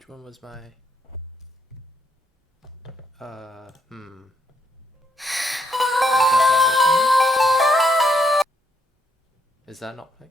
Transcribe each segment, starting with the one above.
Which one was my... Is that not playing?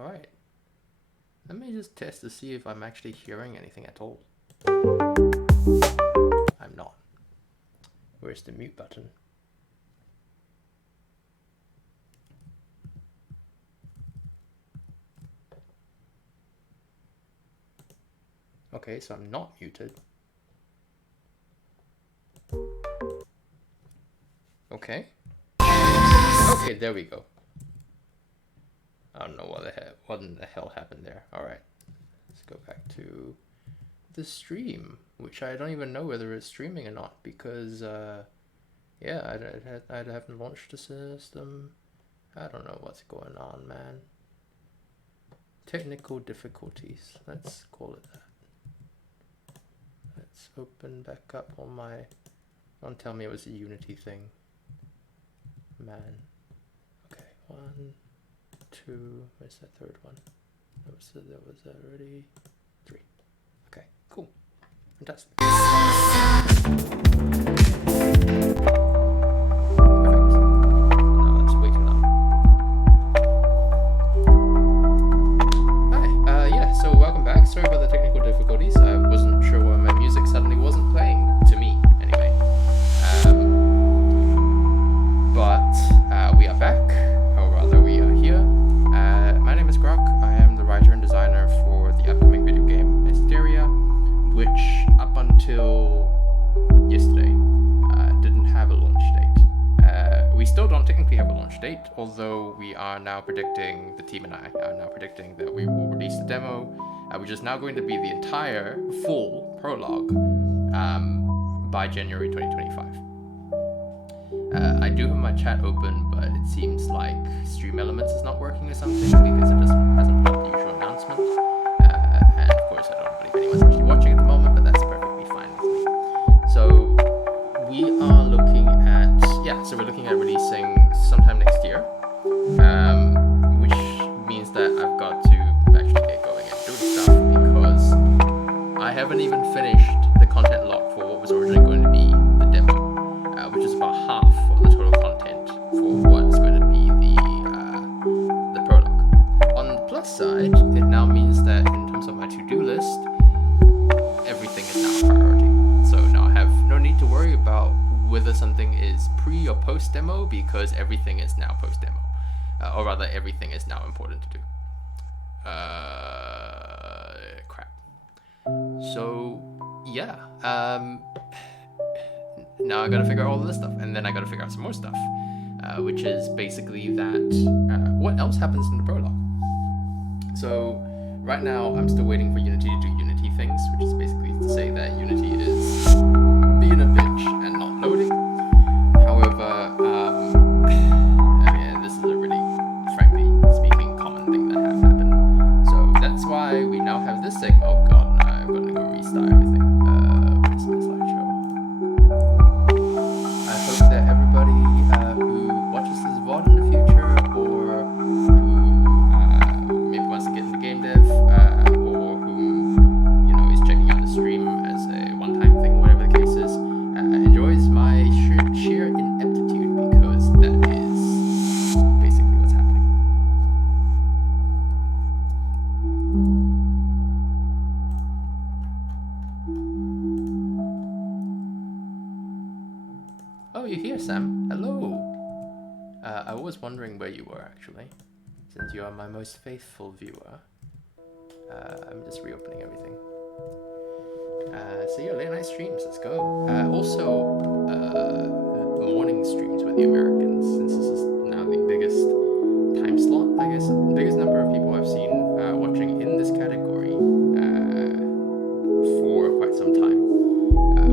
Alright. Let me just test to see if I'm actually hearing anything at all. I'm not. Where's the mute button? Okay, so I'm not muted. Okay. Okay, there we go. I don't know what in the hell happened there. Alright, let's go back to the stream, which I don't even know whether it's streaming or not, because yeah, I haven't launched the system. I don't know what's going on, man. Technical difficulties, let's call it that. Let's open back up on my... Don't tell me it was a Unity thing. Man. Okay, 1, 2, where's that third one? That was already 3. Okay, cool. Fantastic. Sorry about the technical difficulties. think we have a launch date, although we are now predicting, the team and I are now predicting that we will release the demo, which is now going to be the entire full prologue by January 2025. I do have my chat open, but it seems like Stream Elements is not working or something because it just hasn't put the usual announcement. And of course, I don't believe anyone's actually watching at the moment, but that's perfectly fine with me. So we are looking at, so we're looking at releasing sometime next year, which means that I've got to actually get going and doing stuff because I haven't even finished the content log for what was originally going to be the demo. Which is about half of the total content for what is going to be the prologue. On the plus side, it now means that in terms of my to-do list, everything is now a priority. So now I have no need to worry about whether something is pre or post demo because everything is now post demo, or rather everything is now important to do. Crap. So yeah. Now I gotta figure out all of this stuff, and then I gotta figure out some more stuff, which is basically that what else happens in the prologue. So right now I'm still waiting for Unity to do Unity things, which is basically to say that Unity is being a bitch and not loading. However, this is a really, frankly speaking, common thing that have happened. So that's why we now have this segment. Oh god, I'm gonna go restart everything. Where's my slideshow? That everybody who watches this VOD in the future, or who maybe wants to get into game dev, or who is checking out the stream as a one-time thing, whatever the case is, enjoys my sheer ineptitude because that is basically what's happening. Oh, you're here, Sam. Hello. I was wondering where you were, actually, since you are my most faithful viewer. I'm just reopening everything. So yeah, late night streams, let's go. Also, morning streams with the Americans, since this is now the biggest time slot, I guess, the biggest number of people I've seen watching in this category for quite some time.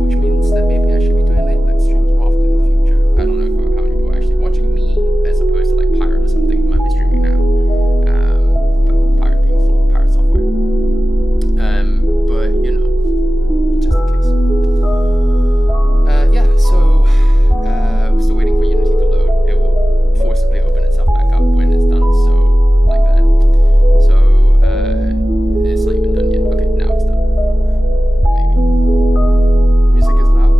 Which means that maybe I should be doing late night streams more often in the future. I don't know how many people are actually watching me, as opposed to like Pirate or something who might be streaming now. But Pirate being full of Pirate software. But just in case. So we're still waiting for Unity to load. It will forcibly open itself back up when it's done, so like that. So it's not even done yet. Okay, now it's done. Maybe. Music is loud.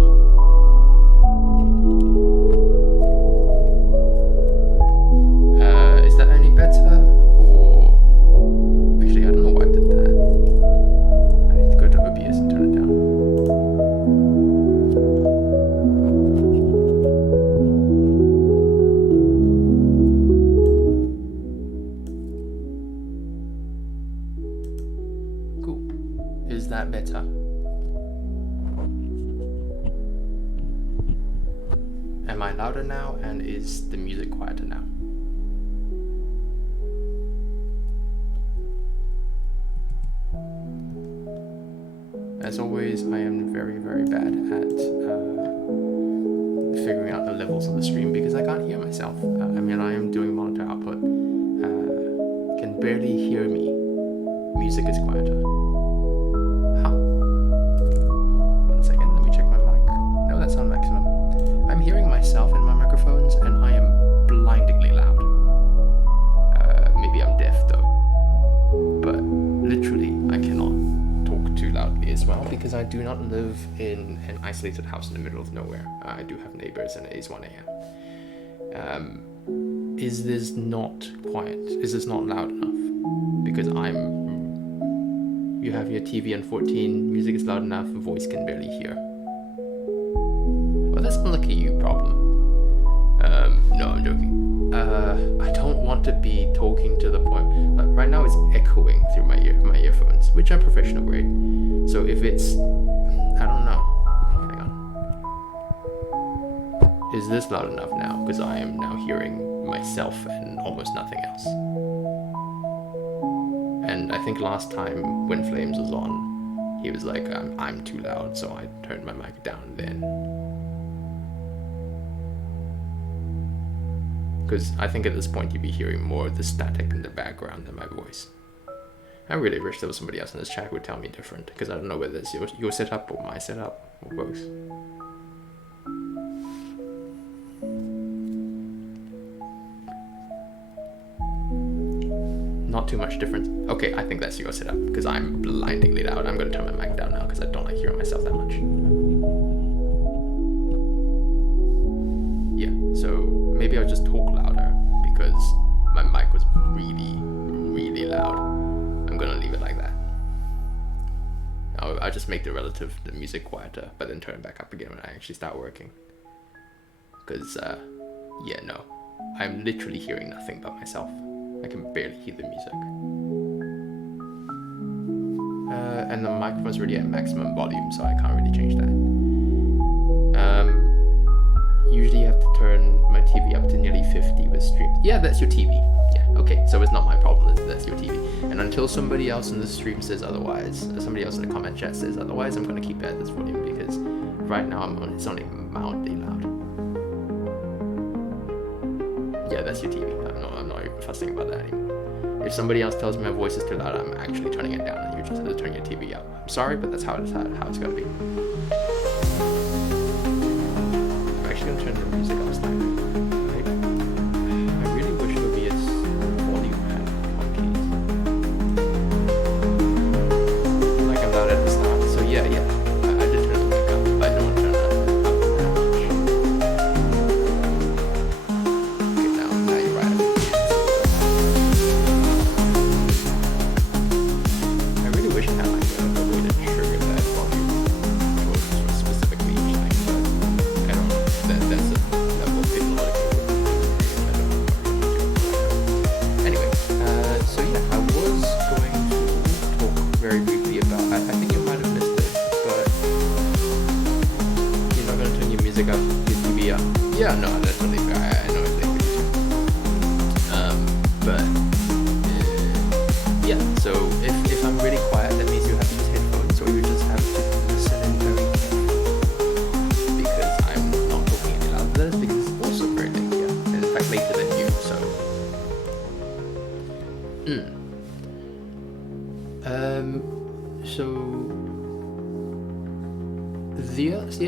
Is that any better? Or actually, I don't know why I did that. I need to go to OBS and turn it down. Cool. Is that better? Am I louder now, and is the music quieter now? As always, I am very, very bad at figuring out the levels of the stream because I can't hear myself. I am doing monitor output. Can barely hear me. Music is quieter. Huh. 1 second, let me check my mic. No, that's on maximum. I'm hearing myself in my microphones and I am blindingly loud. Maybe I'm deaf though. But literally, I cannot talk too loudly as well because I do not live in an isolated house in the middle of nowhere. I do have neighbors and it is 1 a.m. Is this not quiet? Is this not loud enough? Because you have your TV on 14, music is loud enough, voice can barely hear. Well, that's a lucky you problem. No, I'm joking. I don't want to be talking to the point, like right now it's echoing through my earphones, which are professional grade. So if it's, I don't know. Hang on. Is is this loud enough now? Because I am now hearing myself and almost nothing else. And I think last time when Flames was on, he was like, I'm too loud, so I turned my mic down then. Because I think at this point you'd be hearing more of the static in the background than my voice. I really wish there was somebody else in this chat who would tell me different, because I don't know whether it's your setup or my setup, or both. Not too much difference. Okay, I think that's your setup, because I'm blindingly loud. I'm going to turn my mic down now, because I don't like hearing myself that much. Yeah, so maybe I'll just talk louder, because my mic was really, really loud. I'm going to leave it like that. I'll just make the music quieter, but then turn it back up again when I actually start working. Because, yeah, no. I'm literally hearing nothing but myself. I can barely hear the music. And the microphone's already at maximum volume, so I can't really change that. Usually you have to turn my TV up to nearly 50 with stream. Yeah, that's your TV. Yeah, okay, so it's not my problem, that's your TV. And until somebody else in the stream says otherwise, somebody else in the comment chat says otherwise, I'm going to keep it at this volume, because right now it's only mildly loud. Yeah, that's your TV. I'm not even fussing about that anymore. If somebody else tells me my voice is too loud, I'm actually turning it down, and you just have to turn your TV up. I'm sorry, but that's how it's gotta be. I'm actually gonna turn the music up slightly. I really wish there would be a volume pad on keys. Like I'm loud at the start, so yeah. I did turn the mic up, but I don't turn it up that much. Okay, now you're right. I really wish I had like a way to trigger that volume specifically each time, but I don't know. That will take a lot of Anyway, so yeah, I was going to talk very briefly about, I think you might have missed it, but you're not going to turn your music up, your TV up. Yeah, no, that's totally fair. I know exactly what you do. But yeah, so if I'm really quiet, that means you have to use headphones, or you just have to listen in very carefully. Because I'm not talking any louder than this, because it's also very late here. And in fact, later than you, so.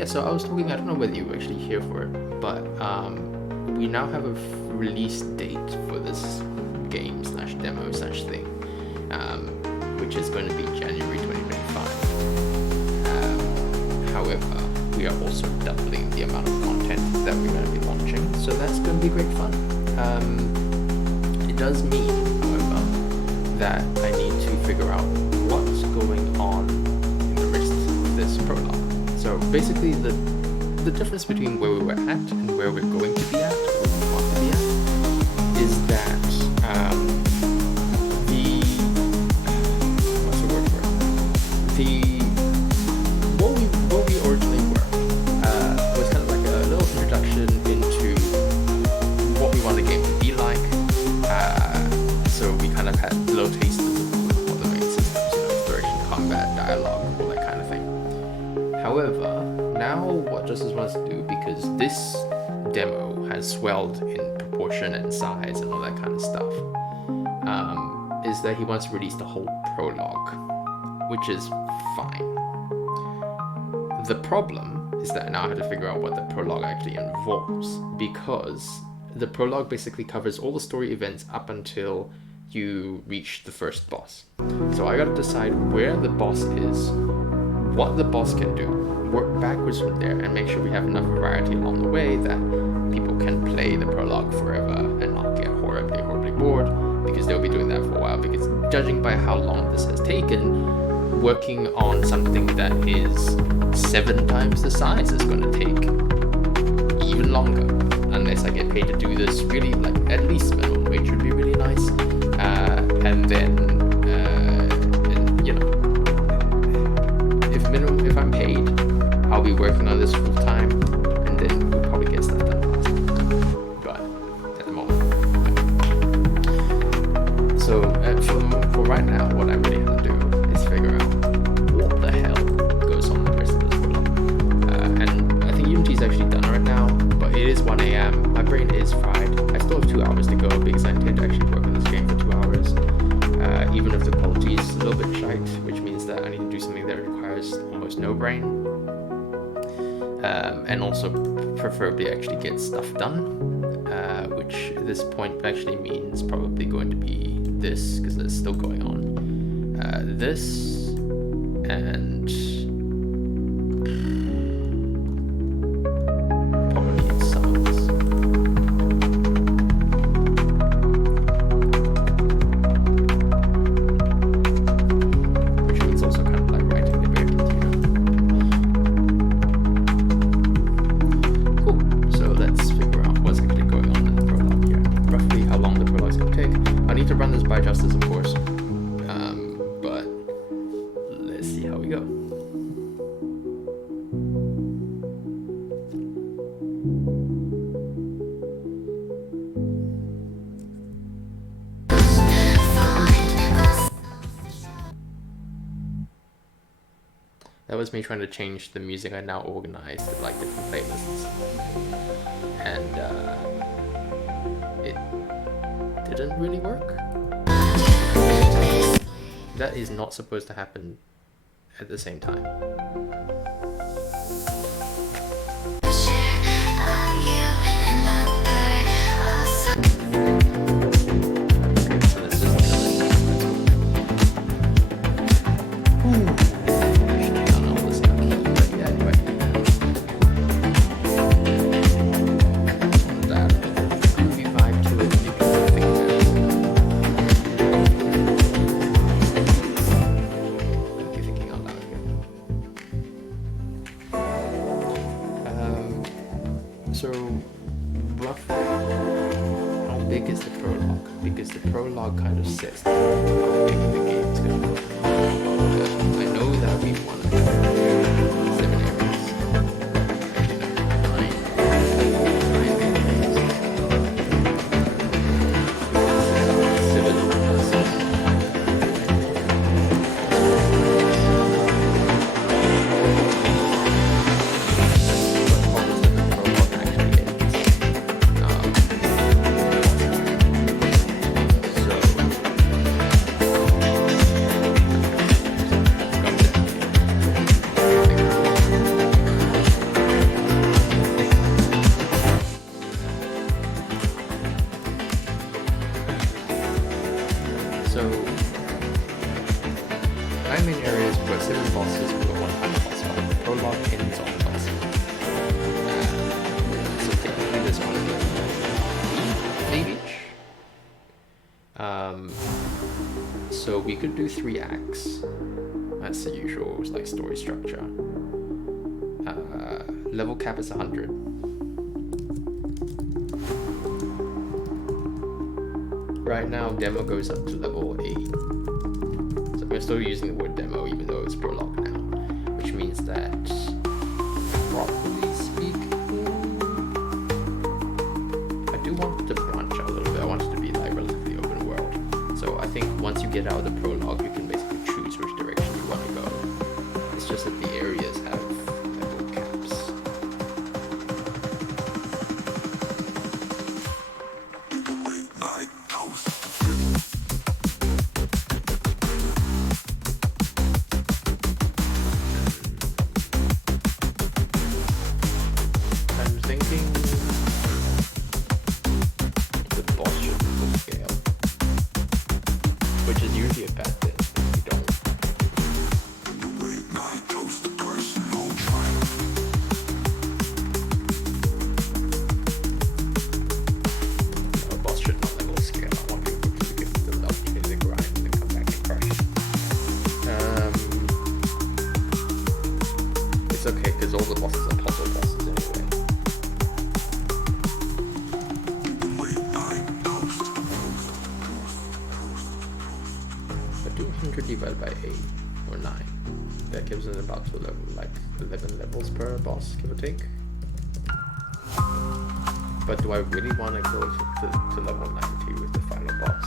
So I was talking, I don't know whether you were actually here for it, but we now have a release date for this game / demo / thing, which is going to be January 2025. However, we are also doubling the amount of content that we're going to be launching, so that's going to be great fun. It does mean, however, that I need to figure out what's going on in the rest of this prologue. So basically the difference between where we were at and where we're going to be at, where we want to be at, is that what we originally were was kind of like a little introduction into what we want the game to be like. So we kind of had little tasters of what the main systems, exploration, combat, dialogue, all that kind of thing. However, now what Justice wants to do, because this demo has swelled in proportion and size and all that kind of stuff, is that he wants to release the whole prologue, which is fine. The problem is that now I have to figure out what the prologue actually involves, because the prologue basically covers all the story events up until you reach the first boss. So I gotta decide where the boss is, what the boss can do, work backwards from there, and make sure we have enough variety along the way that people can play the prologue forever and not get horribly bored, because they'll be doing that for a while, because judging by how long this has taken, working on something that is 7 times the size is going to take even longer, unless I get paid to do this really, like, at least minimum wage would be really nice, and then if I'm paid, I'll be working on this full time, and then we'll probably get stuff done. So for right now, what I really have to do is figure out what the hell goes on the rest of this prologue. And I think Unity's actually done right now, but it is 1 AM. My brain is fried. I still have 2 hours to go because I intend to actually work on this game for 2 hours. Even if the quality is a little bit shite, which means that I need to do something that requires almost no brain. And also preferably actually get stuff done. Which at this point actually means probably going to be this, because it's still going on. This, and probably some of this. Which means also kind of like writing the bare computer. Cool, so let's figure out what's actually going on in the prologue here. Roughly how long the prologue is going to take. I need to run this by Justice, of course. But let's see how we go. That was me trying to change the music I now organized to like different playlists. And it didn't really work. That is not supposed to happen at the same time. So this is so roughly, how big is the prologue? Because the prologue kind of says how big the game's going to be. I know that we want to do 7 areas. Actually, no, 9 areas. 7 So, 9 main areas, we've got 7 bosses, we've got 1 final boss fight. The prologue ends on the boss fight. So technically there's only 8 each. So we could do 3 acts. That's the usual like story structure. Level cap is 100. Right now, demo goes up to level 8. So we're still using the word demo even though it's prologue now. Which means that, properly speaking, I do want to branch out a little bit. I want it to be like relatively open world. So I think once you get out of the prologue, you can basically choose which direction you want to go. It's just that the areas have level caps. I'm thinking the boss should be full scale, which is usually a bad thing if you don't. No, a boss should not level scale. I want people to give them the opportunity to grind and then come back and crush. It's okay because all the bosses are puzzle bosses anyway. But 200 divided by 8 or 9. That gives us about 11 levels per boss, give or take. But do I really want to go to level 90 with the final boss?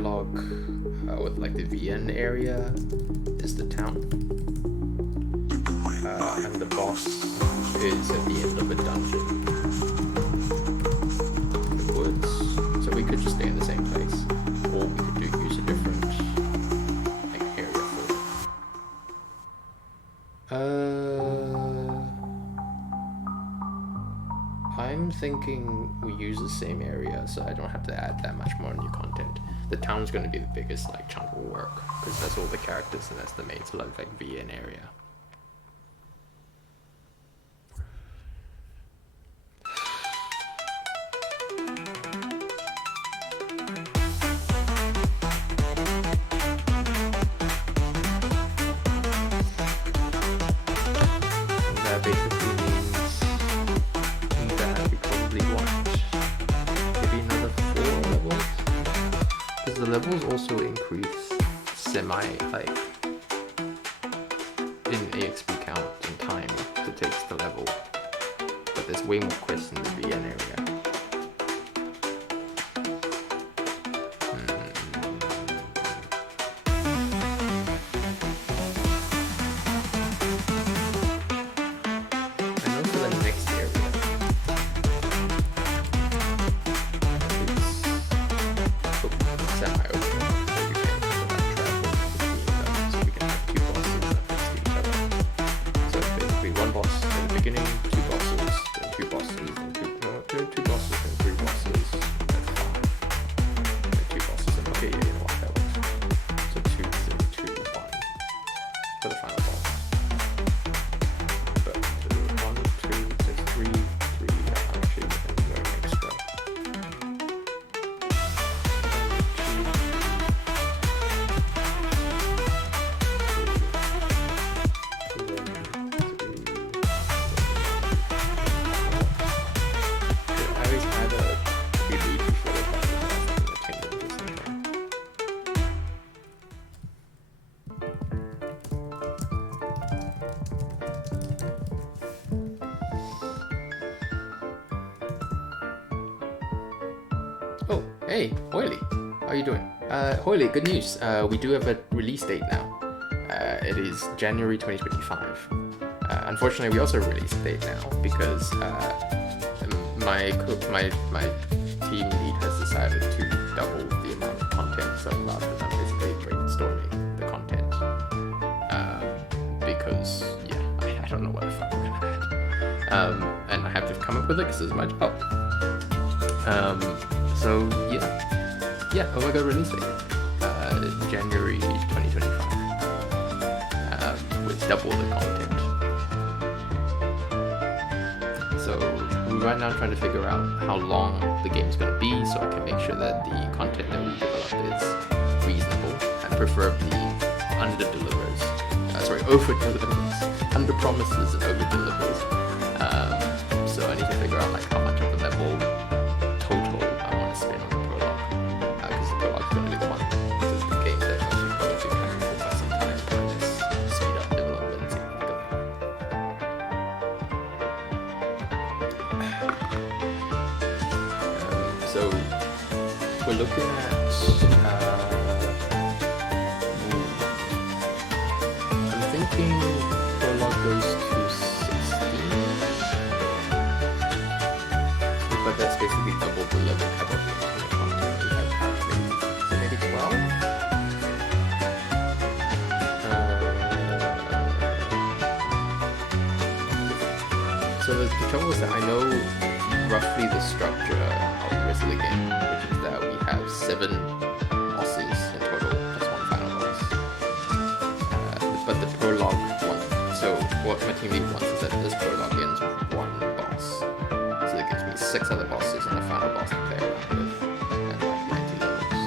dialogue with like the VN area is the town. And the boss is at the end of a dungeon in the woods. So we could just stay in the same place, or we could use a different like area for it. I'm thinking we use the same area, so I don't have to add that much more new content. The town's going to be the biggest like chunk of work because that's all the characters and that's the main sort of like VN area. Levels also increase like in EXP count and time it takes to level, but there's way more quests in the VN area. I know for the next area semi-open, so you can travel between them, so we can have two bosses next to each other. So it's basically one boss in the beginning, two bosses, then two bosses, and two bosses, and three bosses, and five. And two bosses, and okay, yeah, you know what, that works. So 2, 3, 2, 1 for the final boss. But 1, 2, 3, 3, actually, going extra. Oh, hey, Hoily, how are you doing? Hoily, good news. We do have a release date now. It is January 2025. Unfortunately, we also have a release date now because my team lead has decided to double the amount of content. So rather than basically brainstorming the content, because yeah, I don't know what the fuck we're gonna add, and I have to come up with it because it's my job. So yeah, oh my god, release date, January 2025, with double the content. So we're right now trying to figure out how long the game is going to be, so I can make sure that the content that we develop is reasonable and preferably over-delivers, under-promises and over-delivers. So I need to figure out like how much of the level total I want to spend on the prologue, because the prologue is going to be the one that's the game that actually probably can hold by some time and just speed up development significantly. So we're looking at I'm thinking prologue goes to 16, but that's basically double the level cap of the content we have currently. So maybe 12? So the trouble is that I know roughly the structure of the rest of the game, which is that we have 7 bosses in total, plus 1 final boss. But the prologue one, so what my team lead wants is that this prologue ends with 1 boss. So it gives me 6 other bosses and a final boss to play around with, and like 90 levels.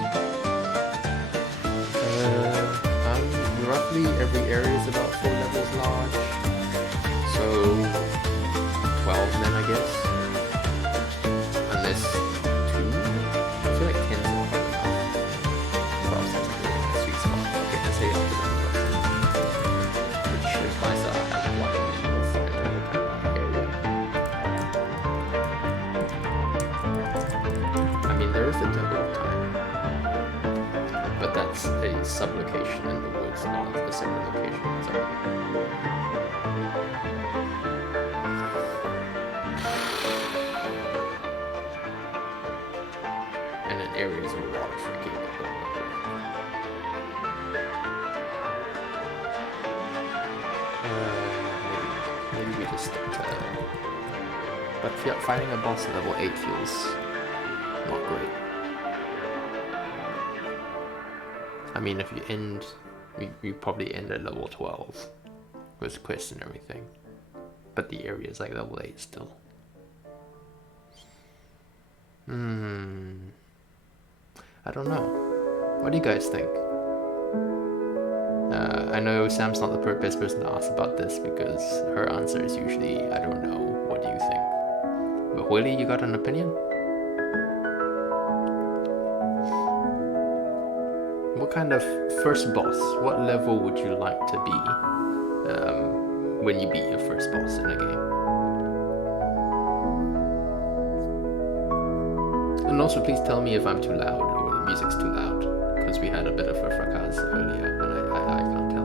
Roughly every area is about 4 levels large, so 12 then I guess. Unless 2? I feel like 10 is not hard enough. 12 sounds like a sweet spot. Okay, let's say up to the which implies that I have 1 more for my total area. sub-location in the woods, not a separate location. So. And an area is a lot of freaking. Maybe we just but fighting a boss at level 8 feels not great. I mean, if you end, you probably end at level 12 with quests and everything, but the area is like level 8 still. I don't know. What do you guys think? I know Sam's not the best person to ask about this because her answer is usually, I don't know, what do you think? But Willie, you got an opinion? What kind of first boss, what level would you like to be when you beat your first boss in a game? And also please tell me if I'm too loud or the music's too loud, because we had a bit of a fracas earlier and I can't tell.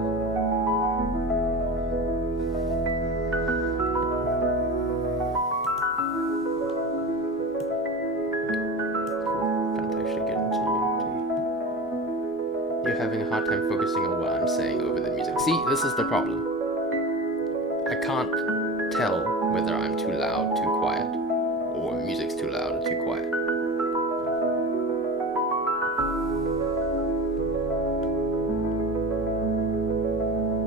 Can't actually get into Unity. You're having a hard time focusing on what I'm saying over the music. See, this is the problem. I can't tell whether I'm too loud, too quiet, or music's too loud or too quiet.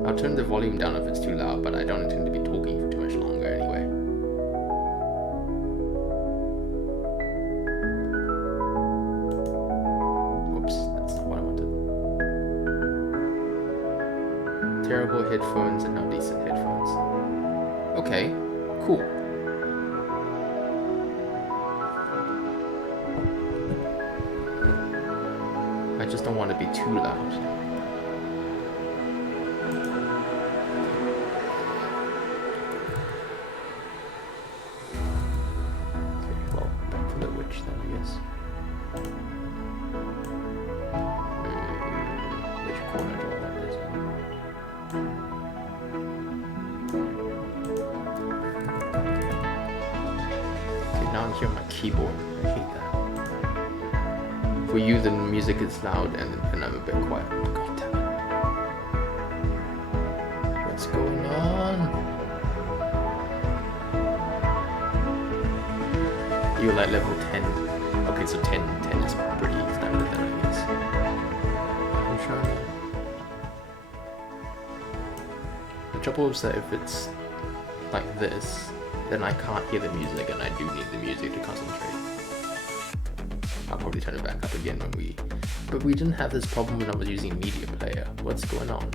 I'll turn the volume down if it's too loud, but I don't intend to be talking for too much longer anyway. Whoops, that's not what I wanted. Terrible headphones and now decent headphones. Okay, cool. I just don't want to be too loud. Keyboard. I hate that. For you, the music is loud and I'm a bit quiet. God damn it. What's going on? You're like level 10. Okay, so 10 is pretty standard then, I guess. I'm trying. The trouble is that if it's like this, then I can't hear the music and I do need the music to concentrate. I'll probably turn it back up again when we... But we didn't have this problem when I was using Media Player. What's going on?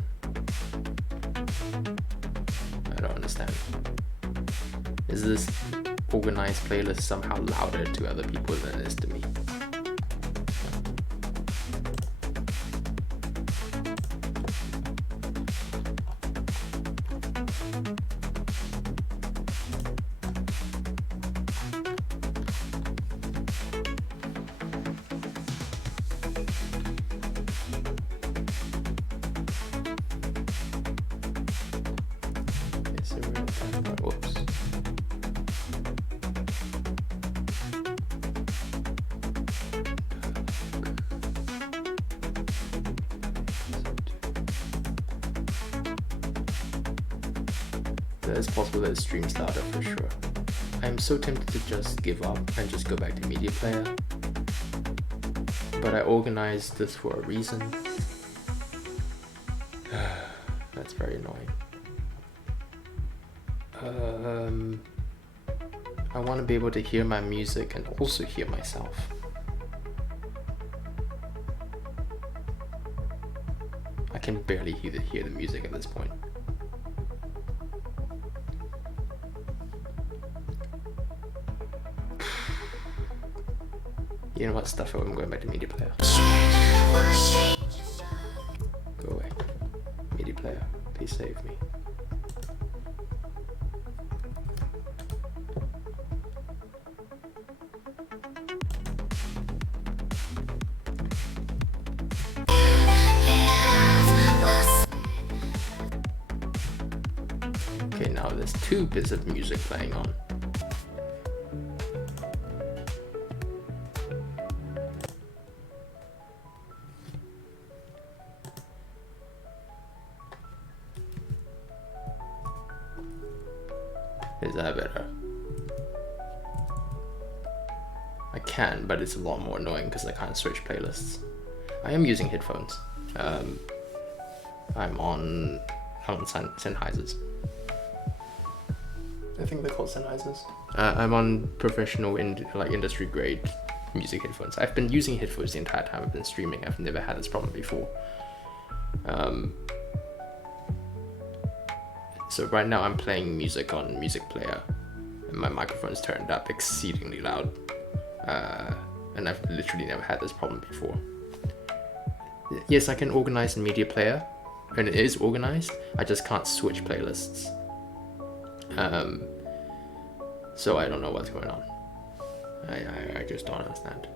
I don't understand. Is this organized playlist somehow louder to other people than it is to me? It's possible that it streams louder for sure. I'm so tempted to just give up and just go back to Media Player, but I organized this for a reason. That's very annoying. I want to be able to hear my music and also hear myself. I can barely hear the music at this point. You know what, stuff it, I'm going back to Media Player. Go away. Media Player, please save me. Okay, now there's 2 bits of music playing on. Is that better? I can, but it's a lot more annoying because I can't switch playlists. I am using headphones. I'm on Sennheisers. I think they're called Sennheisers. I'm on professional industry grade music headphones. I've been using headphones the entire time I've been streaming. I've never had this problem before. So right now I'm playing music on Music Player, and my microphone's turned up exceedingly loud. And I've literally never had this problem before. Yes, I can organize in Media Player, and it is organized. I just can't switch playlists. So I don't know what's going on. I just don't understand.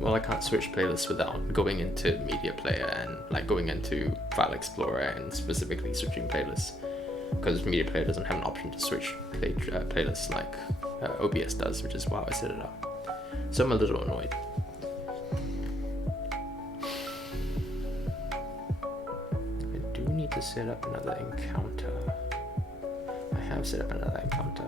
Well, I can't switch playlists without going into Media Player and like going into File Explorer and specifically switching playlists, because Media Player doesn't have an option to switch playlists like OBS does, which is why I set it up. So I'm a little annoyed. I do need to set up another encounter. I have set up another encounter.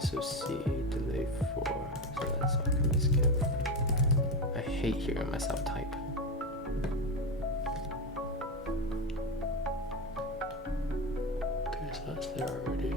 So C, delay 4, so that's not gonna skip. I hate hearing myself type. Okay, so that's there already.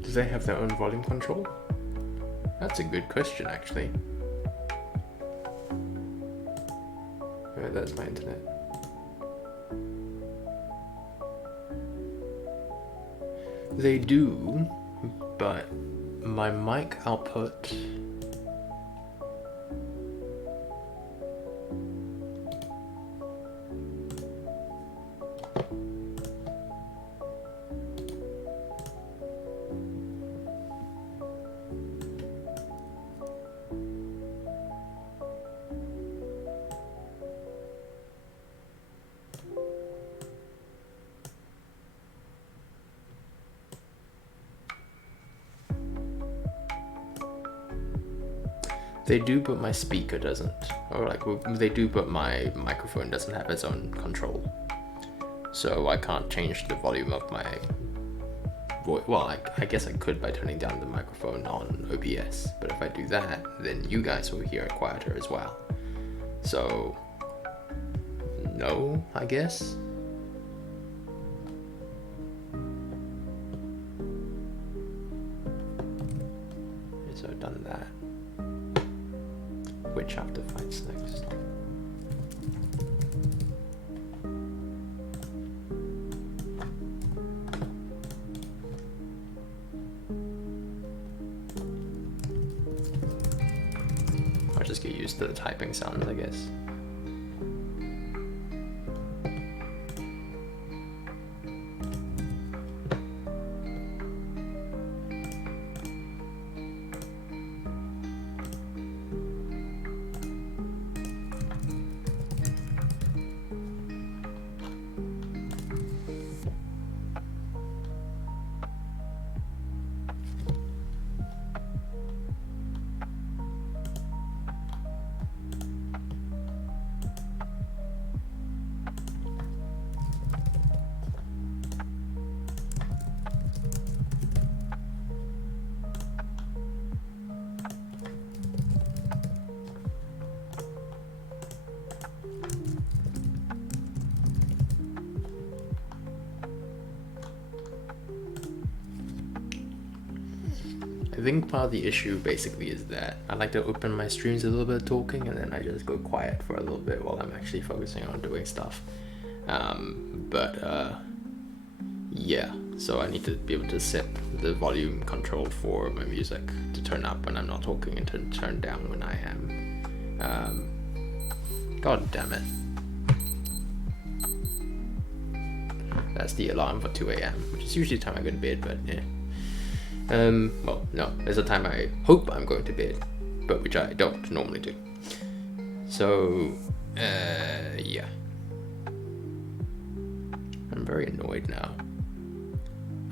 Do they have their own volume control? That's a good question, actually. Right, that's my internet. They do, but my mic output they do, but my speaker doesn't. Or like, they do, but my microphone doesn't have its own control. So I can't change the volume of my voice. Well, I guess I could by turning down the microphone on OBS. But if I do that, then you guys will hear it quieter as well. So, no, I guess. So I've done that. Which chapter fights next? I'll just get used to the typing sounds, I guess. I think part of the issue basically is that I like to open my streams a little bit talking, and then I just go quiet for a little bit while I'm actually focusing on doing stuff. Yeah, so I need to be able to set the volume control for my music to turn up when I'm not talking and to turn down when I am. God damn it. That's the alarm for 2 a.m, which is usually the time I go to bed, but yeah. Well, no, there's a time I hope I'm going to bed, but which I don't normally do. So, yeah. I'm very annoyed now.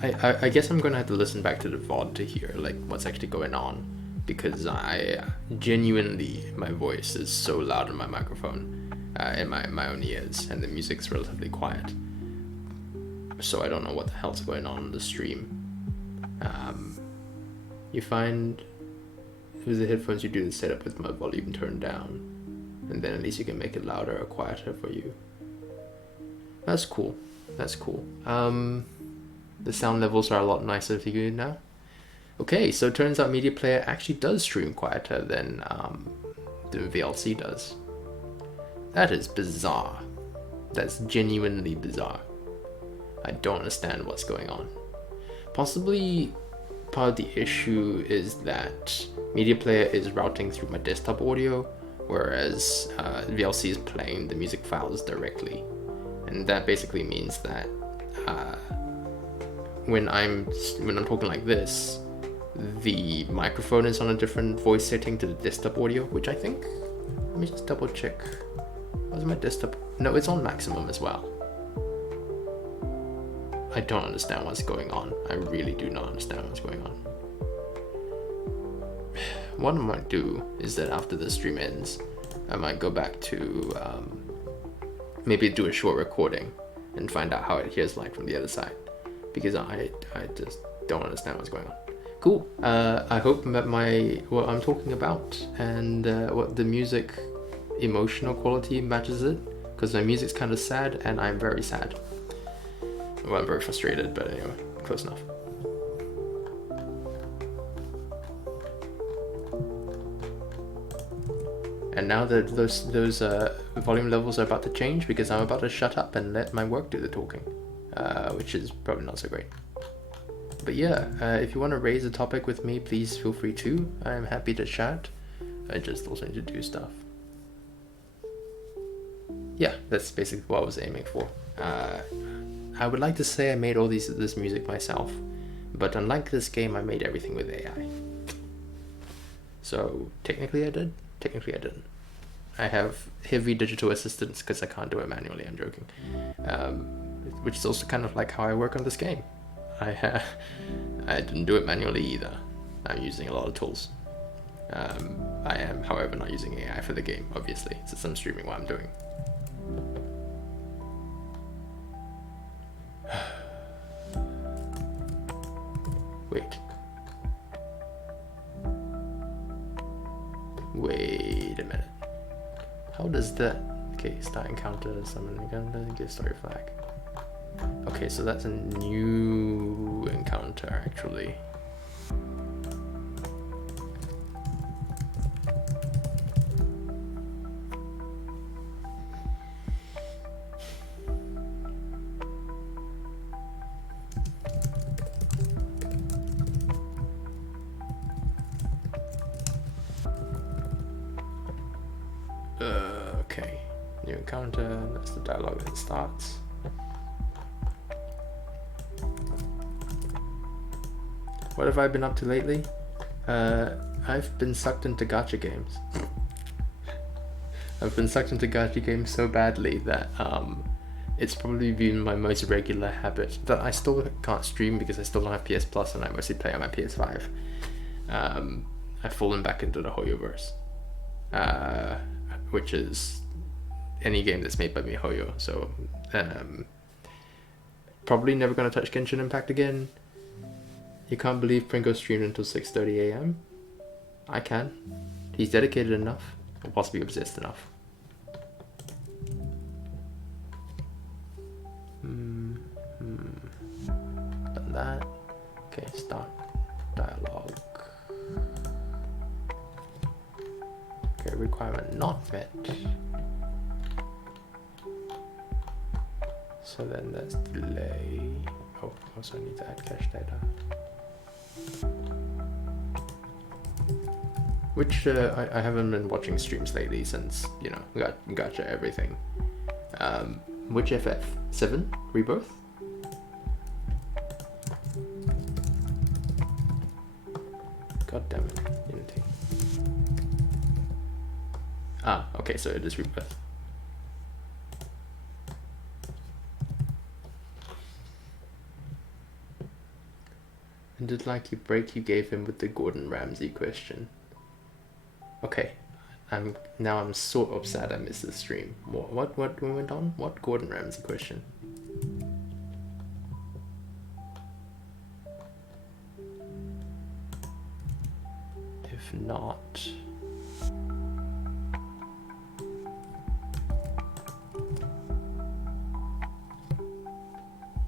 I guess I'm gonna have to listen back to the VOD to hear like what's actually going on, because I genuinely, my voice is so loud in my microphone, in my own ears, and the music's relatively quiet. So I don't know what the hell's going on the stream. You find with the headphones you do the setup with my volume turned down, and then at least you can make it louder or quieter for you. That's cool. That's cool. The sound levels are a lot nicer for you now. Okay, so it turns out Media Player actually does stream quieter than VLC does. That is bizarre. That's genuinely bizarre. I don't understand what's going on. Possibly part of the issue is that Media Player is routing through my desktop audio, whereas VLC is playing the music files directly. And that basically means that when I'm talking like this, the microphone is on a different voice setting to the desktop audio, which I think, let me just double check. Was my desktop? No, it's on maximum as well. I don't understand what's going on. I really do not understand what's going on. What I might do is that after the stream ends, I might go back to maybe do a short recording and find out how it hears like from the other side, because I just don't understand what's going on. Cool. I hope that what I'm talking about and what the music emotional quality matches it, because my music's kind of sad and I'm very sad. Well, I'm very frustrated, but anyway, close enough. And now that those volume levels are about to change, because I'm about to shut up and let my work do the talking, which is probably not so great. But yeah, if you want to raise a topic with me, please feel free to. I'm happy to chat. I just also need to do stuff. Yeah, that's basically what I was aiming for. I would like to say I made all this music myself, but unlike this game, I made everything with AI. So technically I did, technically I didn't. I have heavy digital assistance because I can't do it manually, I'm joking. Which is also kind of like how I work on this game. I didn't do it manually either. I'm using a lot of tools. I am, however, not using AI for the game, obviously, since I'm streaming what I'm doing. Wait a minute. How does that? Okay, start encounter, summon encounter, get story flag. Okay, so that's a new encounter actually. Okay, new encounter, that's the dialogue that starts. What have I been up to lately? I've been sucked into gacha games. I've been sucked into gacha games so badly that it's probably been my most regular habit. That I still can't stream because I still don't have PS Plus and I mostly play on my PS5. I've fallen back into the Hoyoverse, which is any game that's made by MiHoYo. So probably never gonna touch Genshin Impact again. You can't believe Pringo streamed until 6:30 a.m. I can. He's dedicated enough, or possibly obsessed enough. Done that. Okay, start dialogue. requirement not met. So then that's delay. Oh, also need to add cache data. Which I haven't been watching streams lately since, you know, gotcha everything. Which FF? 7? Rebirth? God damn it, Unity. Ah, okay, so it is Rebirth. And did Likey break you gave him with the Gordon Ramsay question? Okay, now I'm sort of sad I missed the stream. What went on? What Gordon Ramsay question? If not,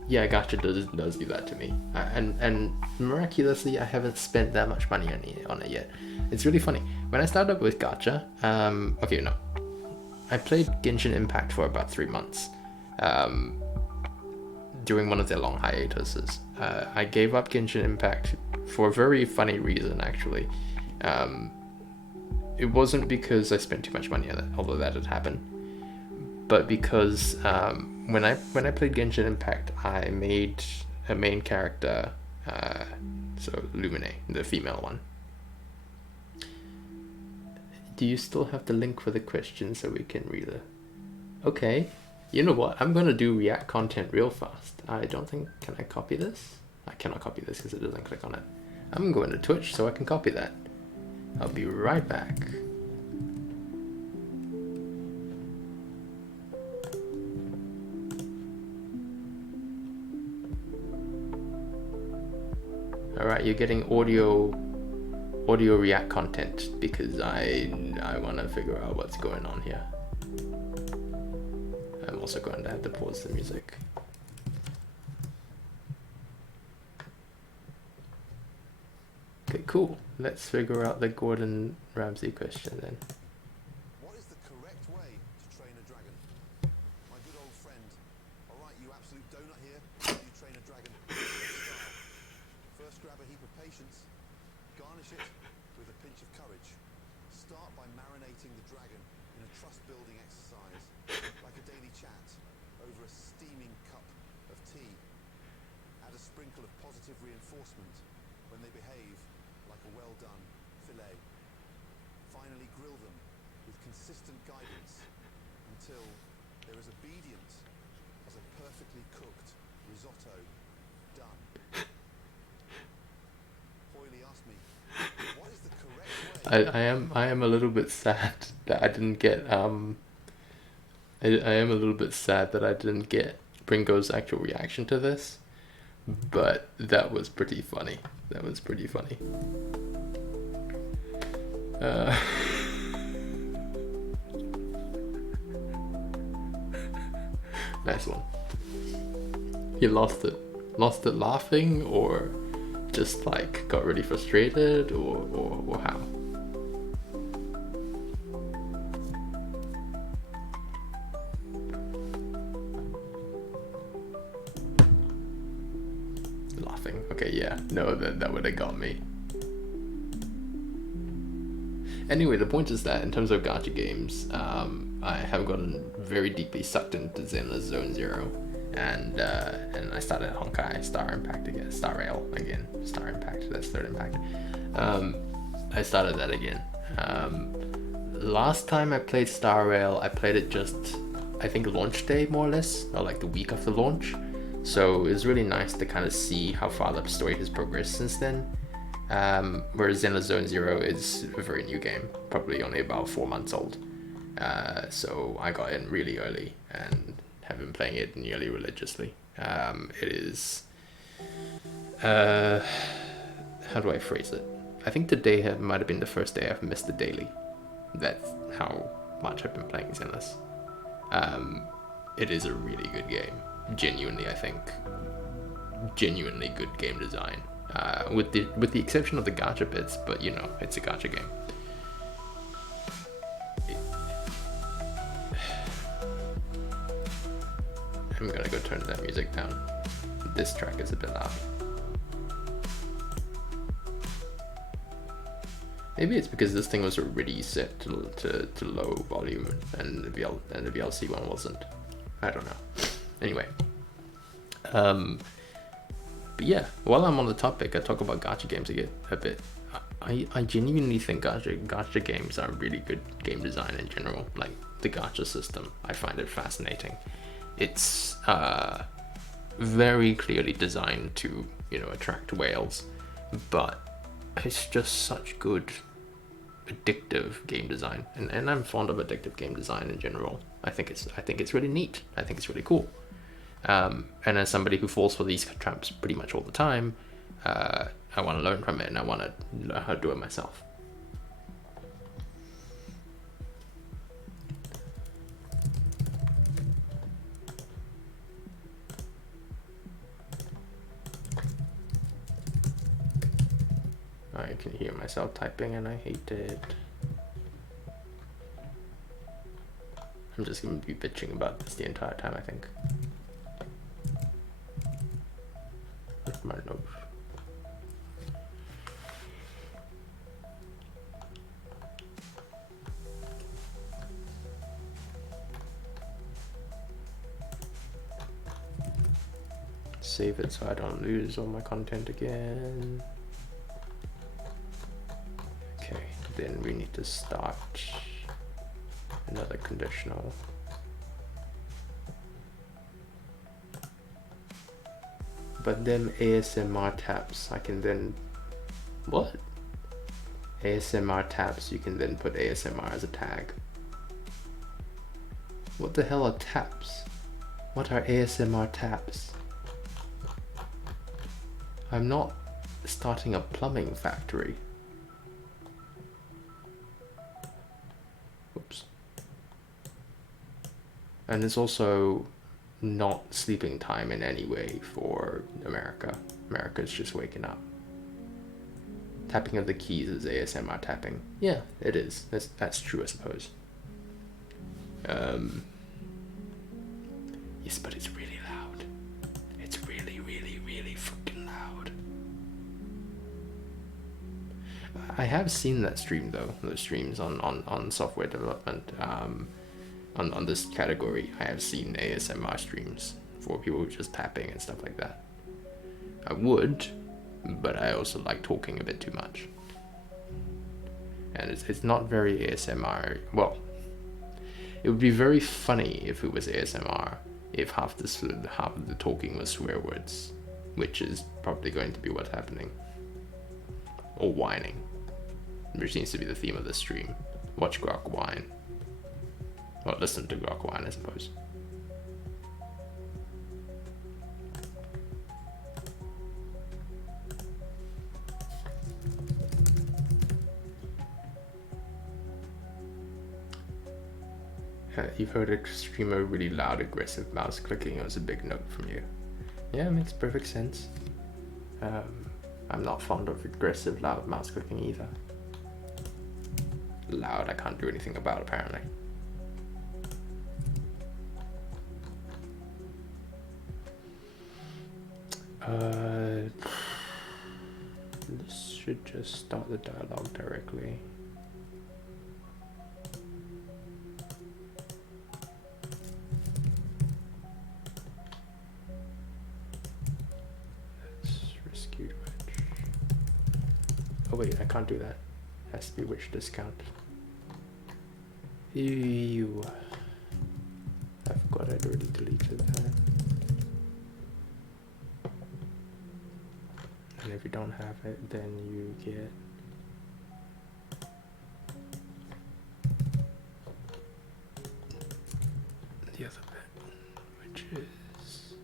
yeah, gotcha does do that to me, and miraculously I haven't spent that much money on it yet. It's really funny. When I started with gotcha, okay, no, I played Genshin Impact for about 3 months, during one of their long hiatuses. I gave up Genshin Impact for a very funny reason, actually. It wasn't because I spent too much money on it, although that had happened, but because when I played Genshin Impact, I made a main character, so Lumine, the female one. Do you still have the link for the question so we can read it? Okay, you know what? I'm gonna do React content real fast. I don't think, can I copy this? I cannot copy this because it doesn't click on it. I'm going to Twitch so I can copy that. I'll be right back. Alright, you're getting audio React content because I want to figure out what's going on here. I'm also going to have to pause the music. Okay, cool. Let's figure out the Gordon Ramsay question then. What is the correct way to train a dragon? My good old friend. Alright, you absolute donut here. How do you train a dragon? First grab a heap of patience. Garnish it with a pinch of courage. Start by marinating the dragon in a trust-building exercise, like a daily chat, over a steaming cup of tea. Add a sprinkle of positive reinforcement when they behave like a well-done fillet. Finally grill them with consistent guidance until they're as obedient as a perfectly cooked risotto done. Hoyle asked me, what is the correct way? I am a little bit sad that I didn't get I am a little bit sad that I didn't get Bringo's actual reaction to this, but that was pretty funny. That was pretty funny. Nice one. You lost it laughing, or just like got really frustrated, or how? Laughing. Okay, yeah. No, that would have got me. Anyway, the point is that in terms of gacha games, I have gotten very deeply sucked into Zenless Zone Zero, and I started Honkai Star Impact again, Star Rail again, Star Impact. That's third Impact. I started that again. Last time I played Star Rail, I played it just, I think, launch day more or less, or like the week after launch. So it was really nice to kind of see how far the story has progressed since then. Whereas Zenless Zone Zero is a very new game, probably only about 4 months old. So I got in really early and have been playing it nearly religiously. It is, how do I phrase it? I think today might have been the first day I've missed a daily. That's how much I've been playing Zenless. It is a really good game. Genuinely, I think. Genuinely good game design. With the exception of the gacha bits, but you know, it's a gacha game. music down. This track is a bit loud. Maybe it's because this thing was already set to low volume and the VLC one wasn't. I don't know. Anyway. But yeah, while I'm on the topic, I talk about gacha games a bit. I genuinely think gacha games are really good game design in general. Like the gacha system, I find it fascinating. It's very clearly designed to, you know, attract whales, but it's just such good addictive game design, and I'm fond of addictive game design in general. I think it's really neat. I think it's really cool. And as somebody who falls for these traps pretty much all the time, I want to learn from it, and I want to learn how to do it myself. I can hear myself typing and I hate it. I'm just going to be bitching about this the entire time, I think. Where's my notes? Save it so I don't lose all my content again. Okay, then we need to start another conditional. But then ASMR tabs, I can then, what? ASMR tabs, you can then put ASMR as a tag. What the hell are tabs? What are ASMR tabs? I'm not starting a plumbing factory. Oops. And it's also not sleeping time in any way for America. America's just waking up. Tapping of the keys is ASMR tapping. Yeah, it is. That's true, I suppose. Yes, but it's really loud. It's really, really, really freaking loud. I have seen that stream though. Those streams on software development. On this category, I have seen ASMR streams for people just tapping and stuff like that. I would, but I also like talking a bit too much. And it's not very ASMR. Well, it would be very funny if it was ASMR, if half of the talking was swear words, which is probably going to be what's happening. Or whining, which seems to be the theme of the stream. Watch Grok whine. Or listen to Grok whine, I suppose. You've heard a streamer really loud, aggressive mouse clicking. It was a big note from you. Yeah, it makes perfect sense. I'm not fond of aggressive, loud mouse clicking either. Loud, I can't do anything about, apparently. This should just start the dialogue directly. Oh wait, I can't do that. It has to be witch discount. Ew. I forgot I'd already deleted that. And if you don't have it, then you get the other bit, which is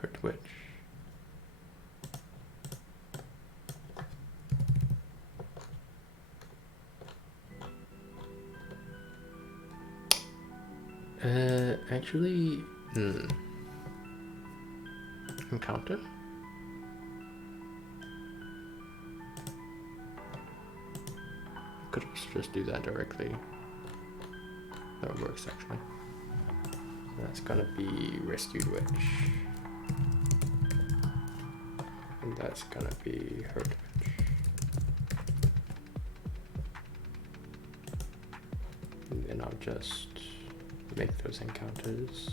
hurt witch. Actually, encounter? Could just do that directly. That works actually. That's gonna be rescued witch. And that's gonna be hurt witch. And then I'll just make those encounters.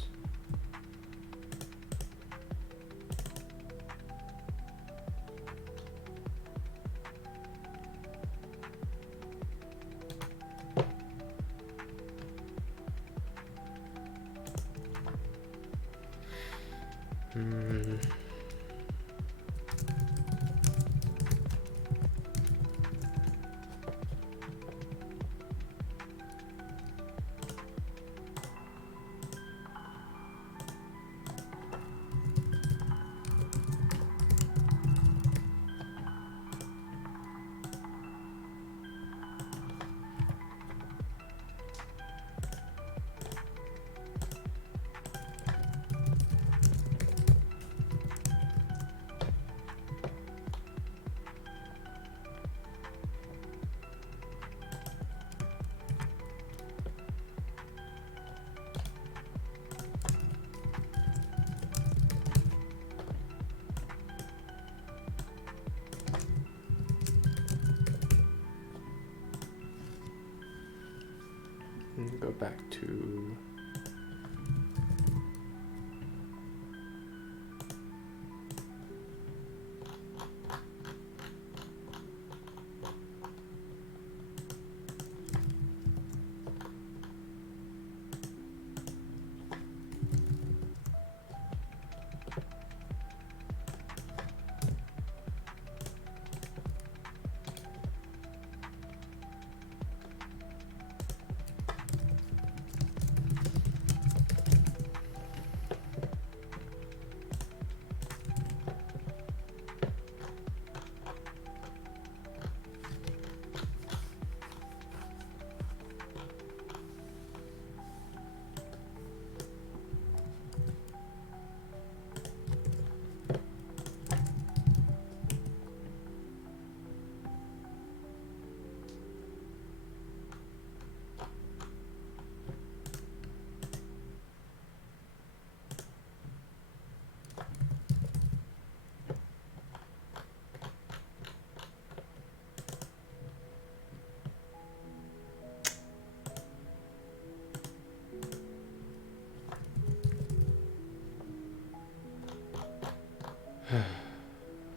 And go back to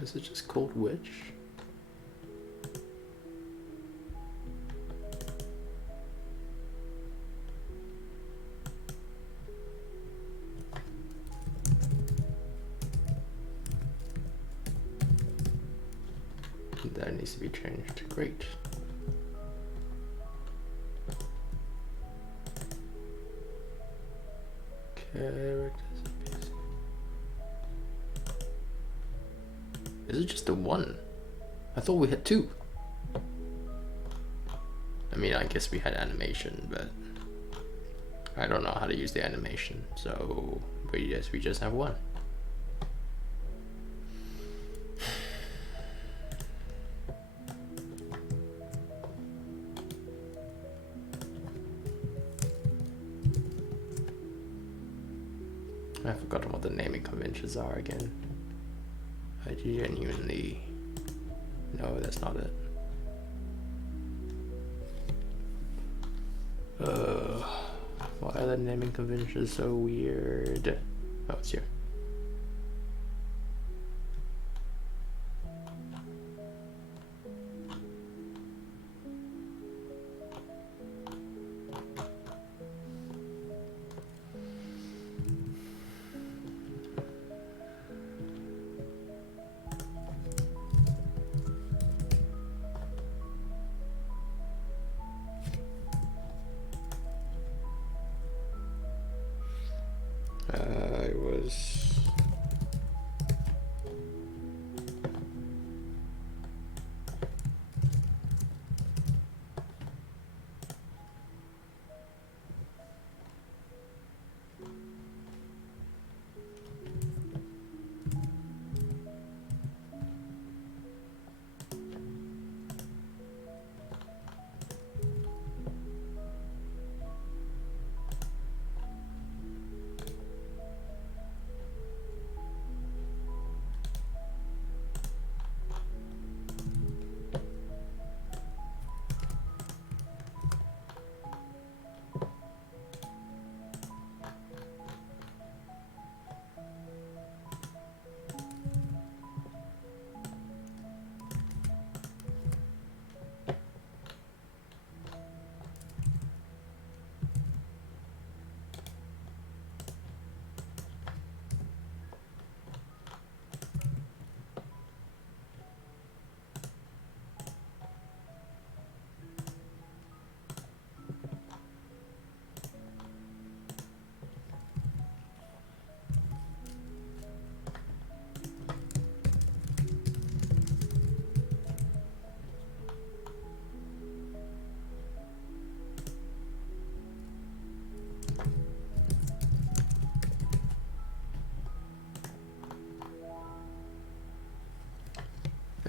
is it just called witch? That needs to be changed. Great. Characters. Is it just the one? I thought we had two. I mean, I guess we had animation, but I don't know how to use the animation, so but yes, we just have one. I've forgotten what the naming conventions are again. I genuinely... No, that's not it. Why are the naming conventions so weird? Oh, it's here. I was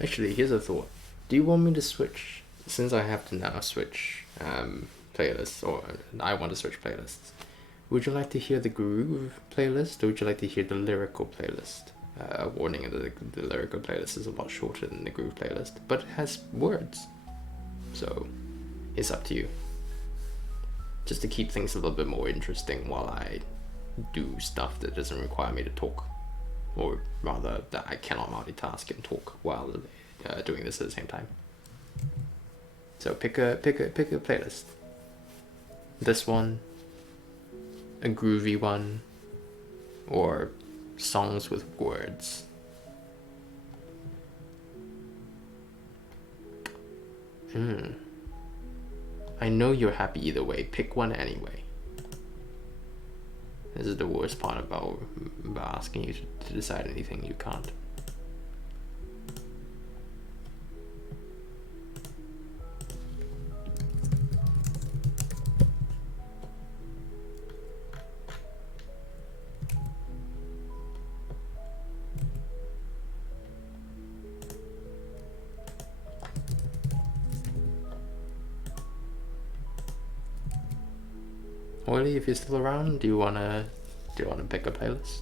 Actually, here's a thought. Do you want me to switch, since I have to now switch playlists, or I want to switch playlists, would you like to hear the groove playlist, or would you like to hear the lyrical playlist? Warning, the lyrical playlist is a lot shorter than the groove playlist, but it has words. So, it's up to you. Just to keep things a little bit more interesting while I do stuff that doesn't require me to talk. Or rather, that I cannot multitask and talk while doing this at the same time. So pick a playlist. This one, a groovy one, or songs with words. I know you're happy either way. Pick one anyway. This is the worst part about asking you to decide anything you can't. Oily, if you're still around, do you wanna pick a playlist?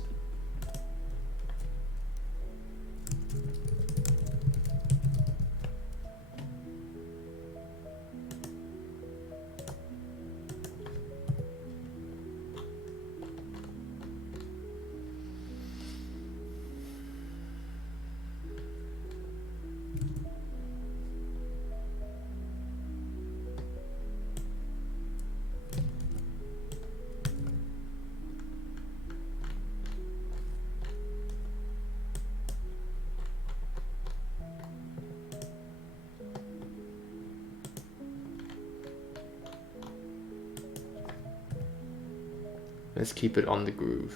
Let's keep it on the groove.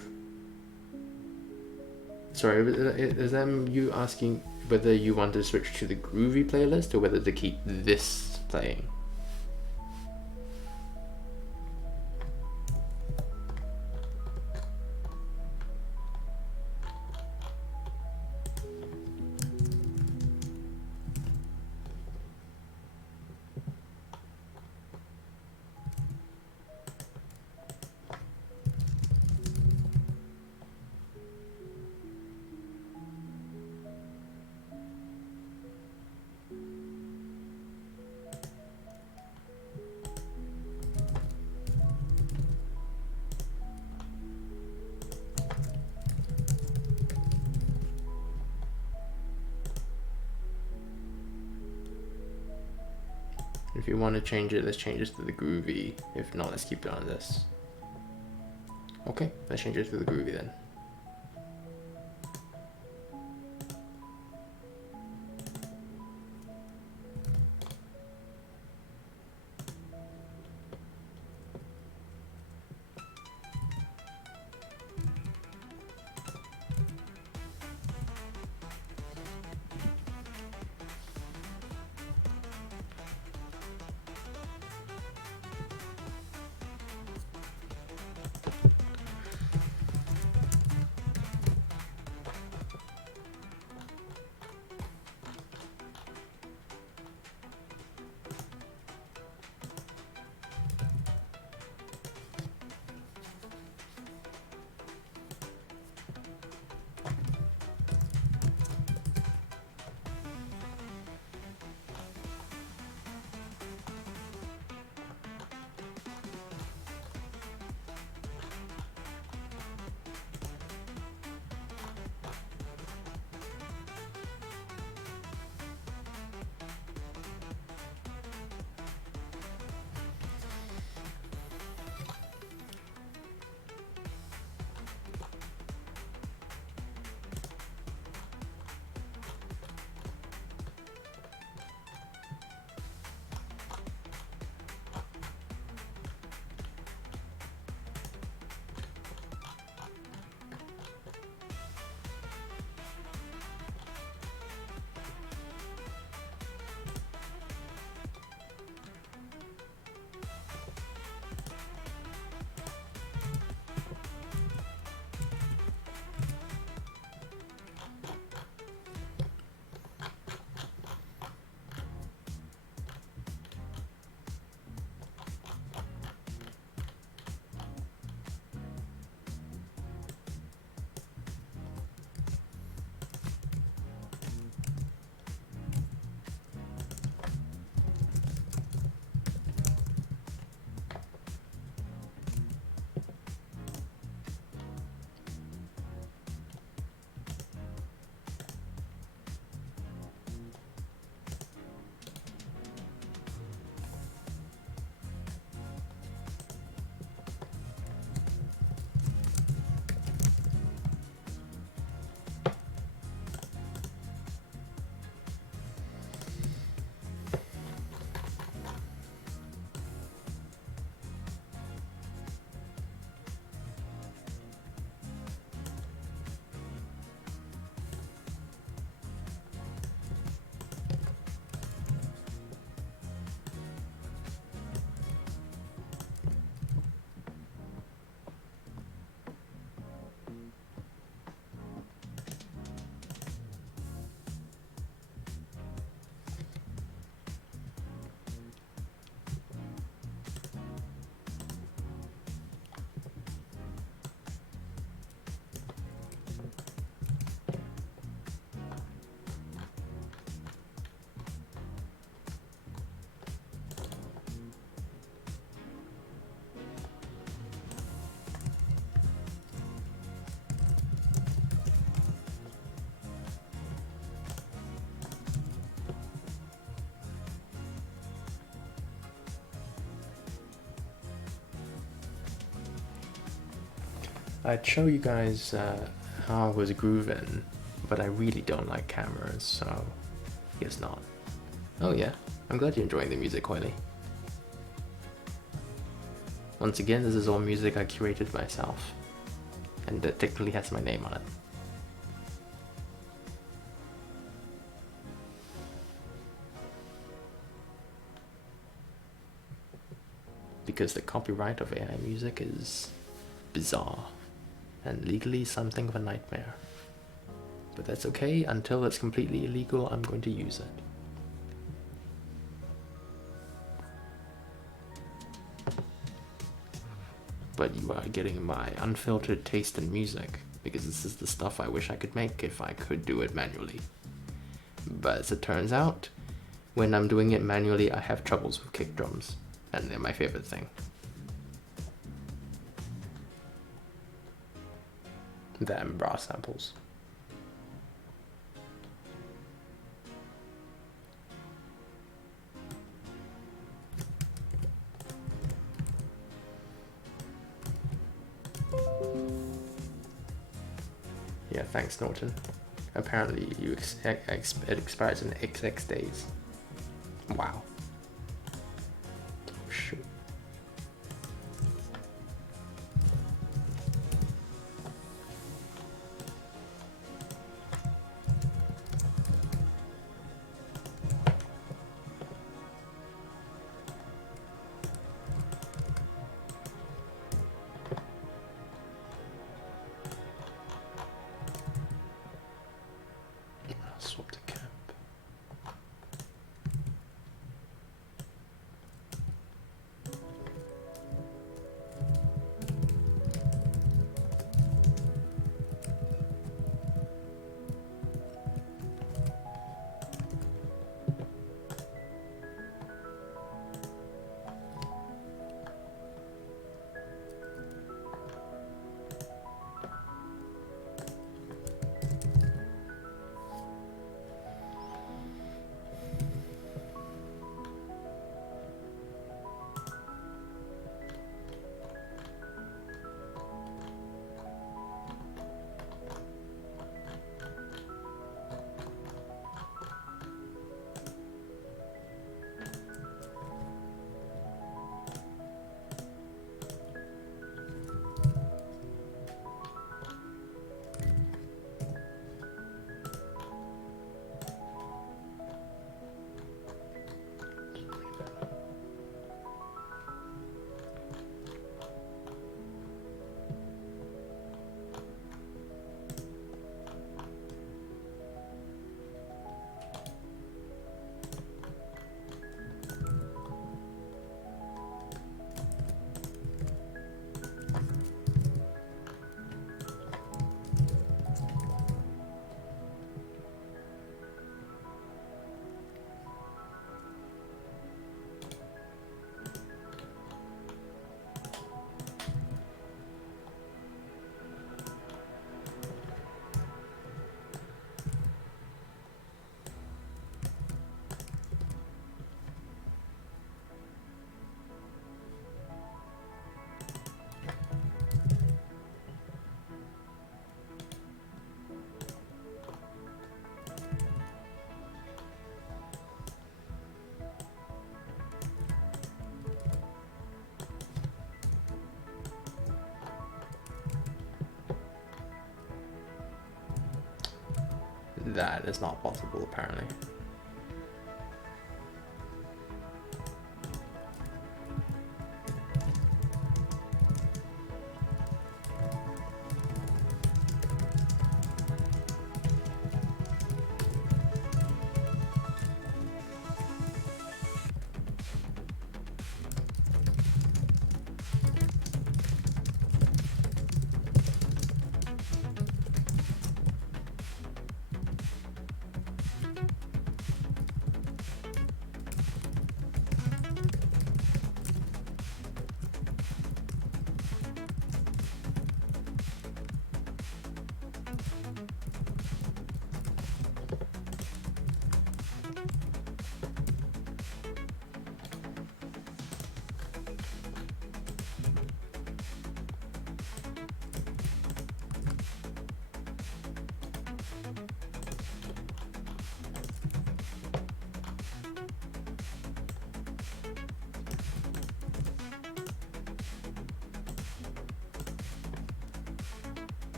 Sorry, is that you asking whether you want to switch to the groovy playlist or whether to keep this playing? If you want to change it, let's change it to the groovy. If not, let's keep it on this. Okay, let's change it to the groovy then. I'd show you guys how I was grooving, but I really don't like cameras, so guess not. Oh yeah, I'm glad you're enjoying the music, Hoily. Once again, this is all music I curated myself, and that technically has my name on it. Because the copyright of AI music is bizarre, and legally something of a nightmare. But that's okay, until it's completely illegal, I'm going to use it. But you are getting my unfiltered taste in music, because this is the stuff I wish I could make if I could do it manually. But as it turns out, when I'm doing it manually, I have troubles with kick drums, and they're my favorite thing. Them brass samples. Yeah, thanks, Norton. Apparently, it expires in XX days. Wow. Oh, shoot. Swap to camp. That is not possible, apparently.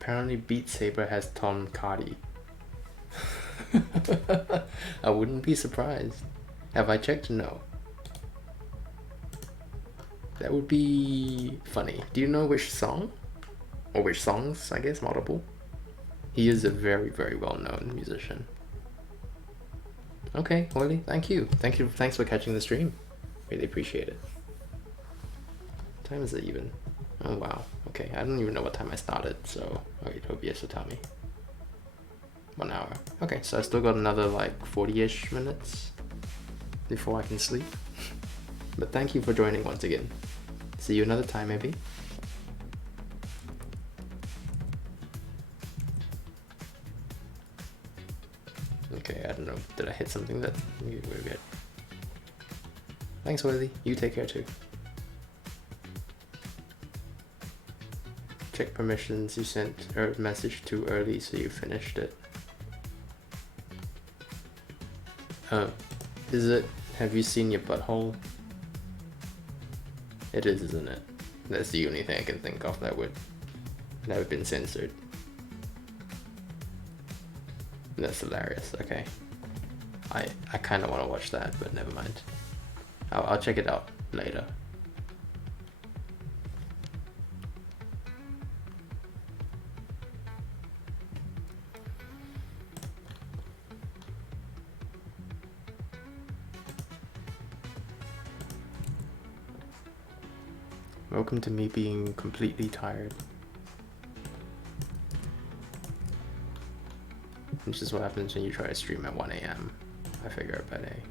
Apparently Beat Saber has Tom Cardi. I wouldn't be surprised. Have I checked? No. That would be funny. Do you know which song? Or which songs, I guess, multiple? He is a very, very well-known musician. Okay, Oily, thank you. Thanks for catching the stream. Really appreciate it. What time is it even? Oh wow. Okay, I don't even know what time I started, so wait, OBS will tell me. 1 hour. Okay, so I still got another like 40-ish minutes before I can sleep. But thank you for joining once again. See you another time maybe. Okay, I don't know. Did I hit something that we're good? Thanks, Willie. You take care too. Check permissions. You sent a message too early, so you finished it. Is it? Have you seen your butthole? It is, isn't it? That's the only thing I can think of that would have been censored. That's hilarious. Okay, I kind of want to watch that, but never mind. I'll check it out later. Welcome to me being completely tired. Which is what happens when you try to stream at 1 AM. I figure out by day.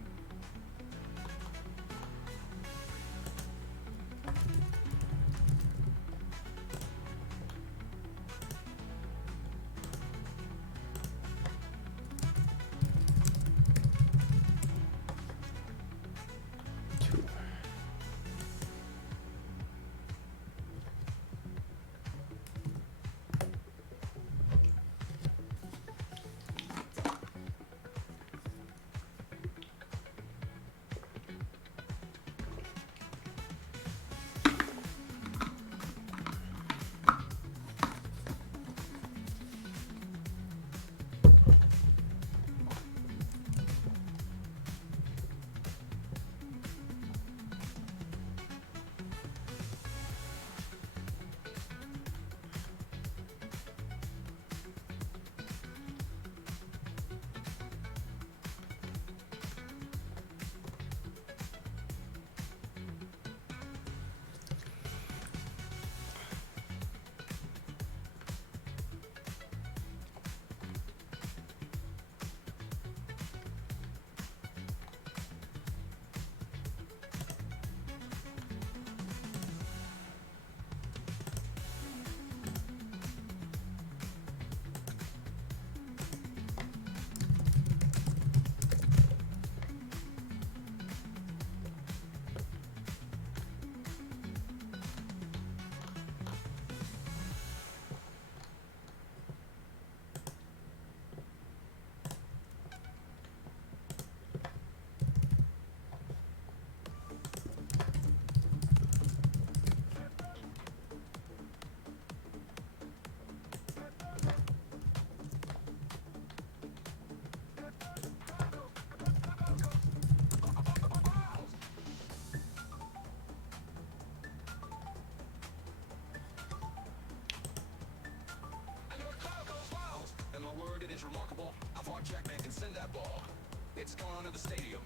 It's going under the stadium,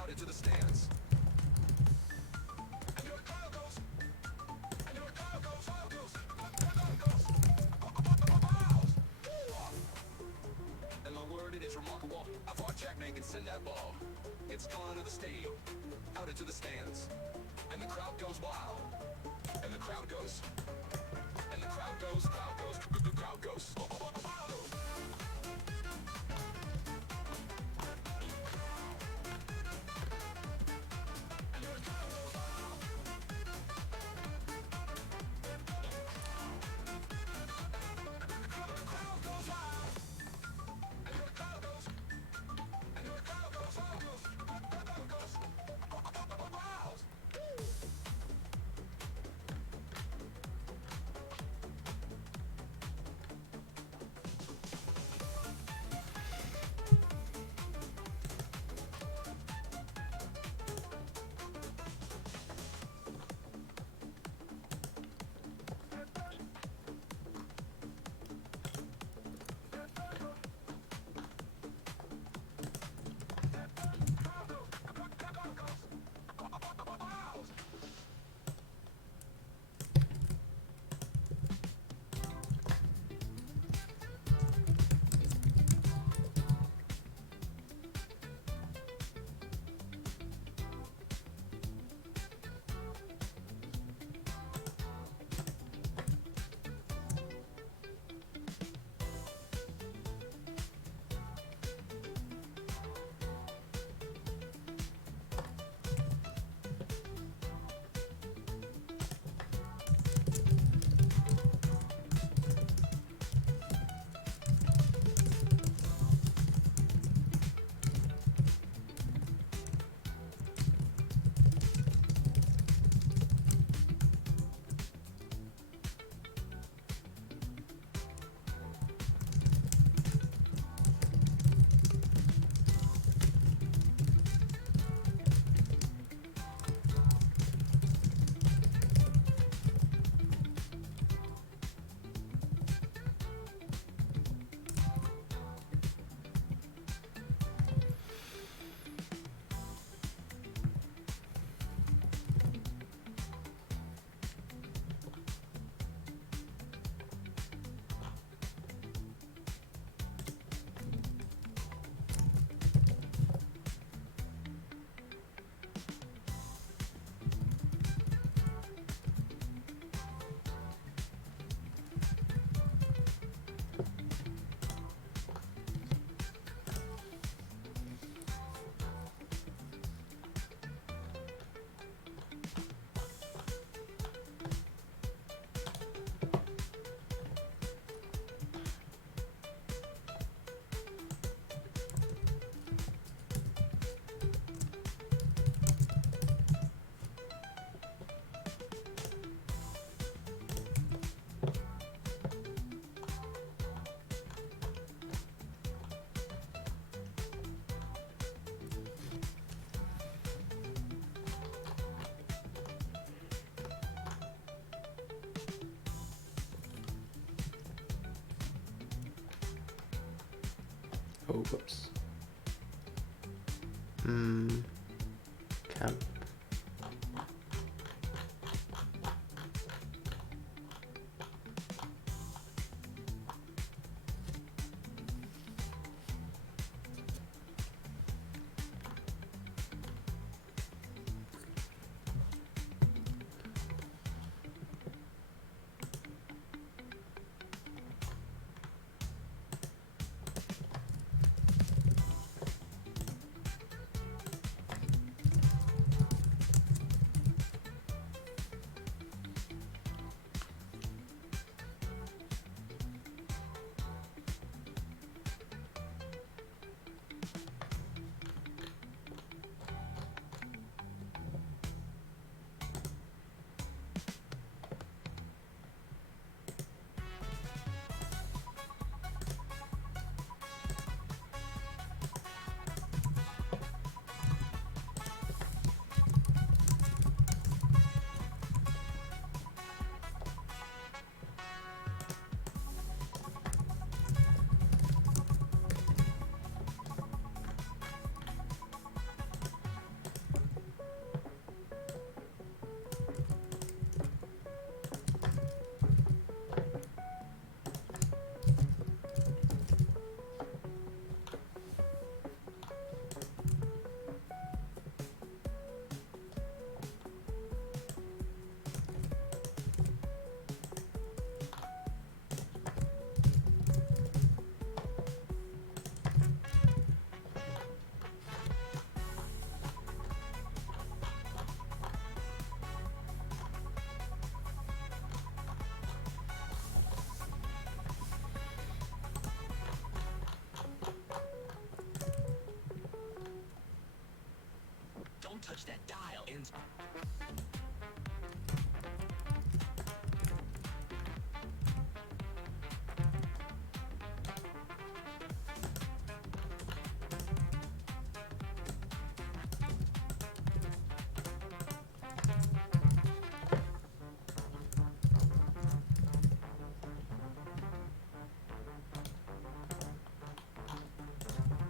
out into the stands. And your crowd goes, and your crowd goes, and my word, it is remarkable. I thought Jack Man could send that ball. It's going under the stadium, out into the stands. And the crowd goes wild, and the crowd goes, and the crowd goes, the crowd goes. Oh, whoops. Camp. Don't touch that dial. Don't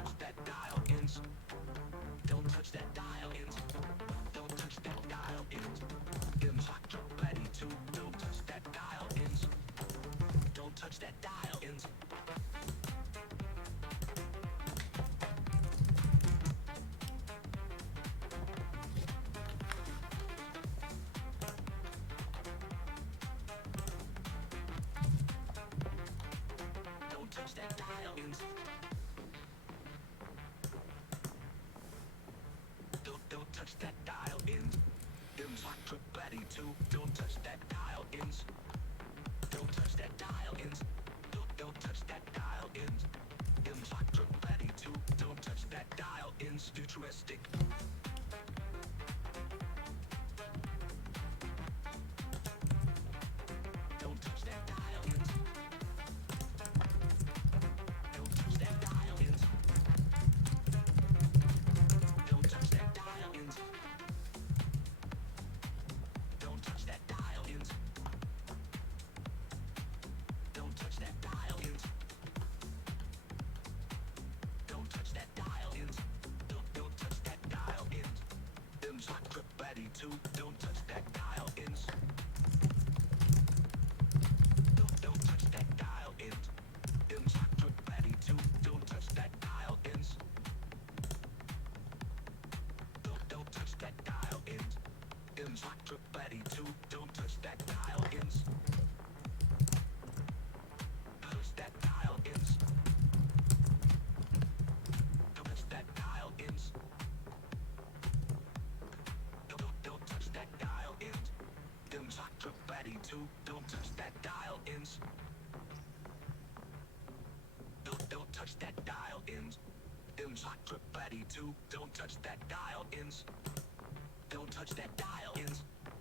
touch that dial in. Don't touch that dial in. Don't touch that dial in. Don't touch that dial in. Don't touch that dial in. Don't touch that dial in. Don't touch that dial in. Don't touch that dial in. Don't touch that dial in. Don't touch that dial in. Don't touch that dial in. Don't touch that dial in. Futuristic. Don't touch that dial in. Don't touch that dial in. Don't touch that dial in. Don't touch that dial in. Don't touch that dial in. Don't touch that dial in. Don't touch that dial in. Ready to. Don't touch that dial in. Don't touch that dial in. Ready to. Don't touch that dial in. Don't touch that dial in. Ready to. Don't touch that dial in. Touch that dial in. Don't touch that dial in. Don't touch that dial in. Ready to. Don't touch that dial in. Don't touch that dial in. Ready to. Don't touch that dial in. Don't touch that dial in.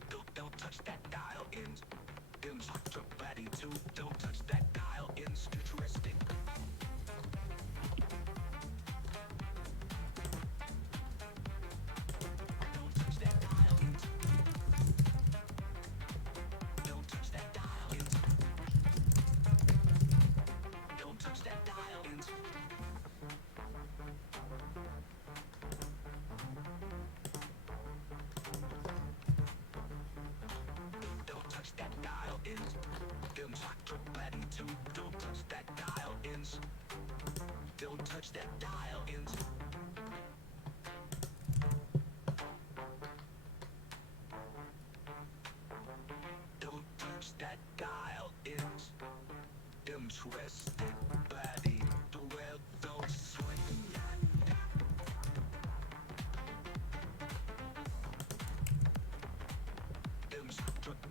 Don't touch that dial in. Ready to. Don't touch that dial in. Futuristic. Don't touch that dial in. Don't touch that dial in. Betty two, don't touch that dial ins. Don't touch that dial ins. Don't touch that dial ins. Interested body, the web don't swing.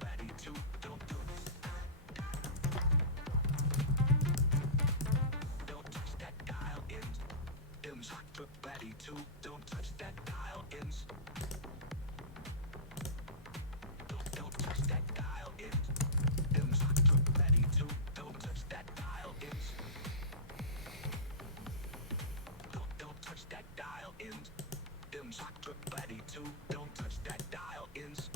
Betty two, don't touch that dial ins. Betty two, don't touch that dial ins. Don't touch that dial ins. Betty two, don't touch that dial ins. Don't touch that dial ins. Betty two, don't touch that dial ins.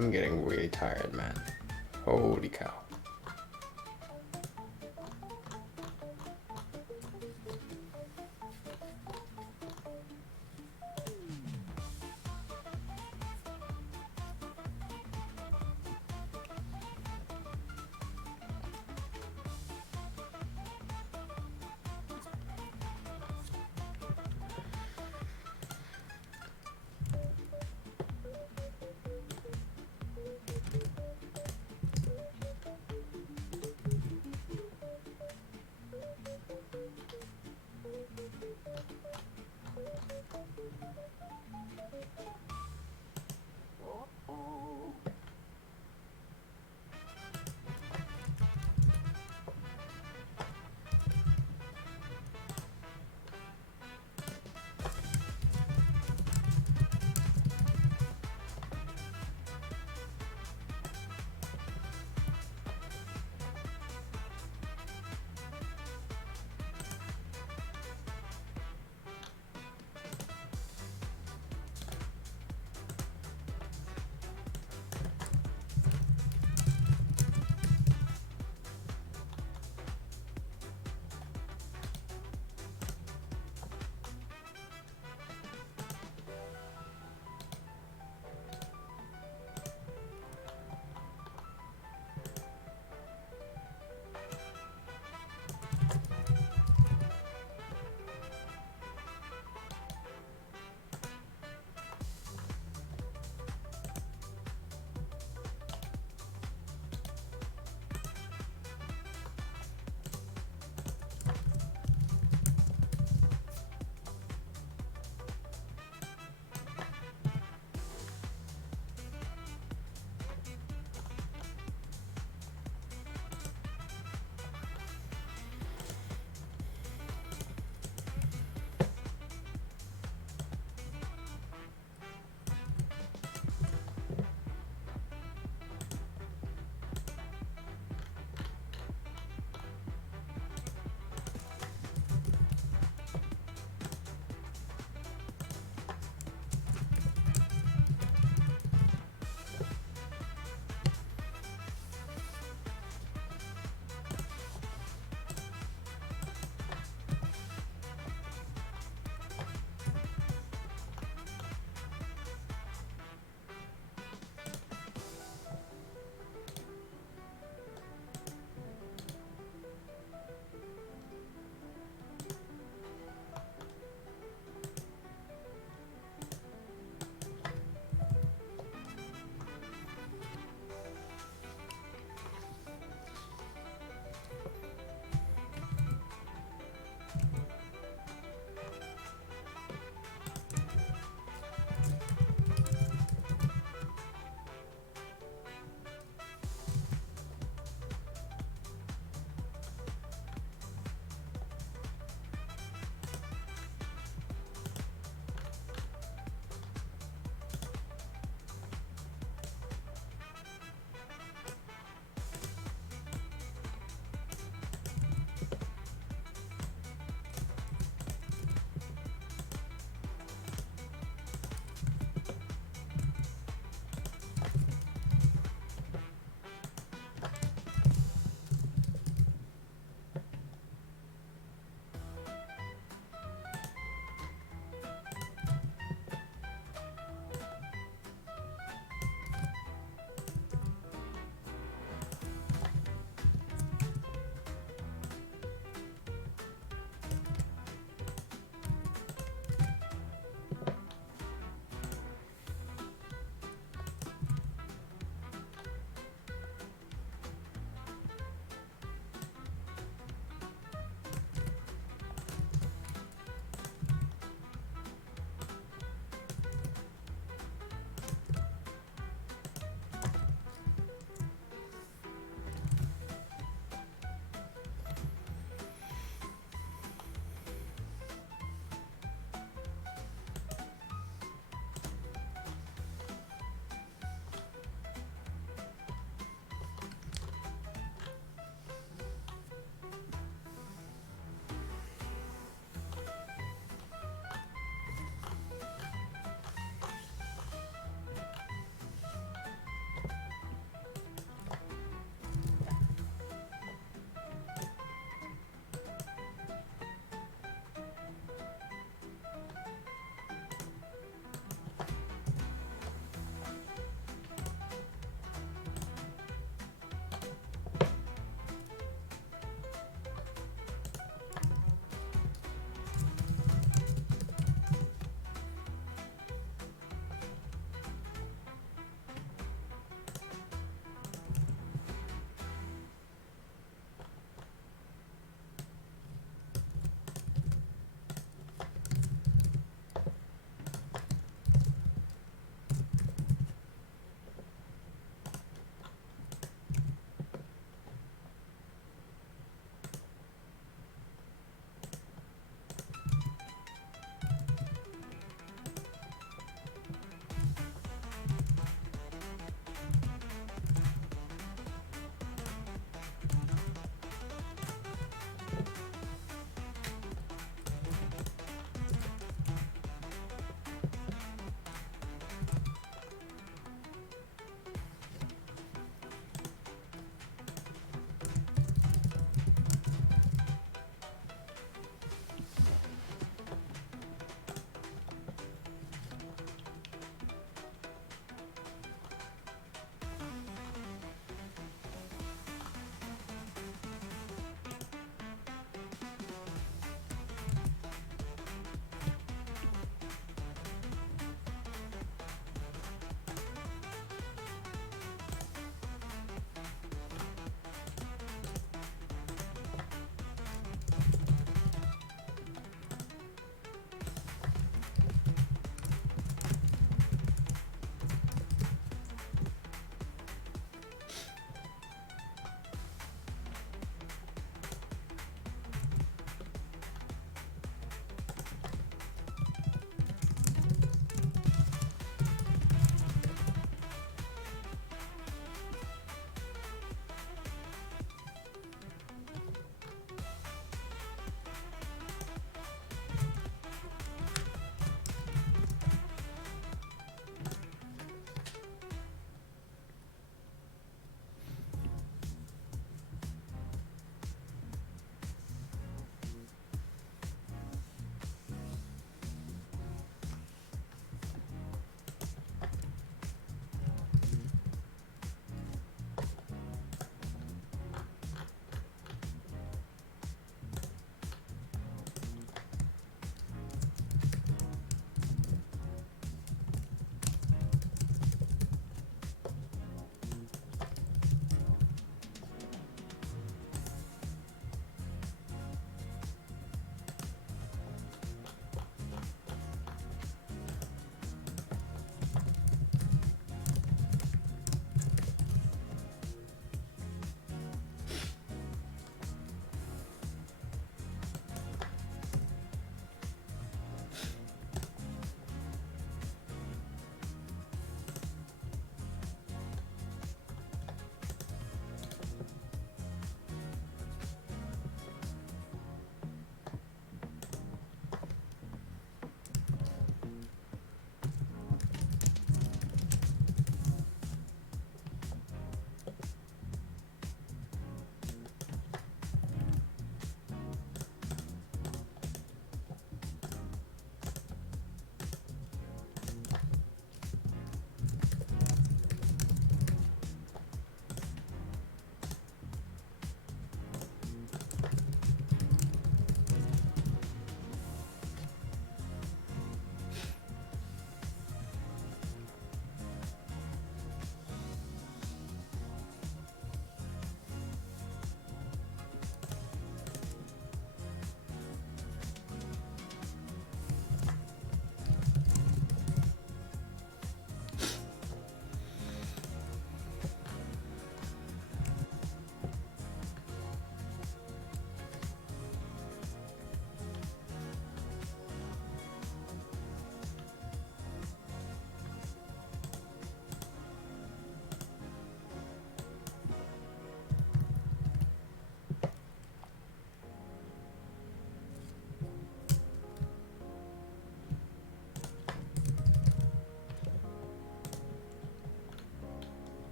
I'm getting really tired, man. Holy cow.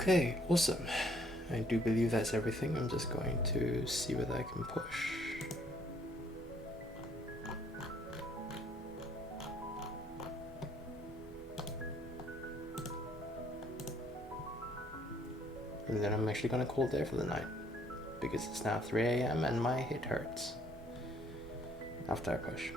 Okay, awesome. I do believe that's everything. I'm just going to see whether I can push. And then I'm actually going to call it there for the night, because it's now 3 AM and my hip hurts after I push.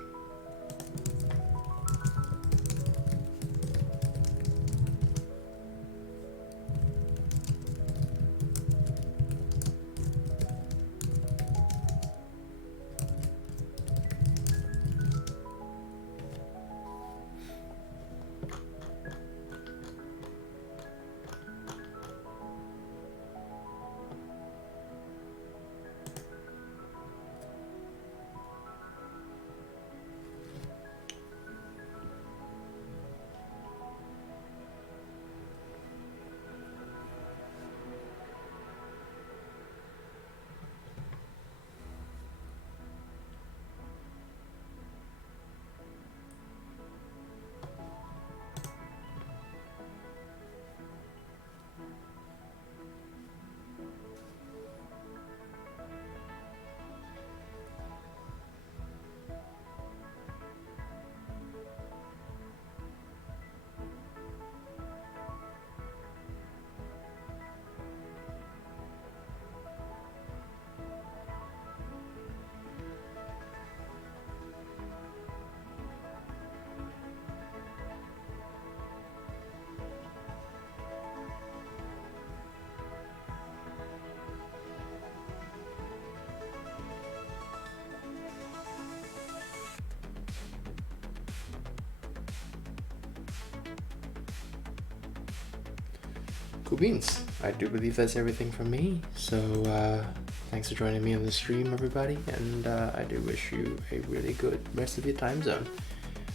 Cool beans. I do believe that's everything from me. So thanks for joining me on the stream, everybody, and I do wish you a really good rest of your time zone.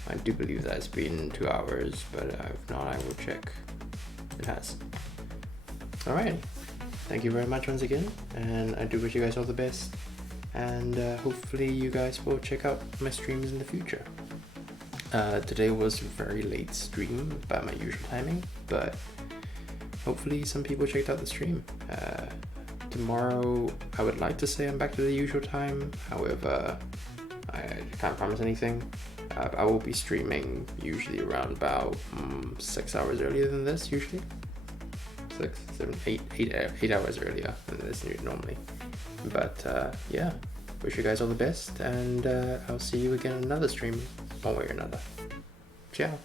I do believe that's been 2 hours, but if not, I will check. It has. Alright. Thank you very much once again, and I do wish you guys all the best, and hopefully you guys will check out my streams in the future. Today was a very late stream by my usual timing, but hopefully some people checked out the stream. Tomorrow I would like to say I'm back to the usual time, however I can't promise anything. I will be streaming usually around about 6 hours earlier than this usually. 6, 7, 8 hours earlier than this normally. But yeah, wish you guys all the best, and I'll see you again in another stream one way or another. Ciao.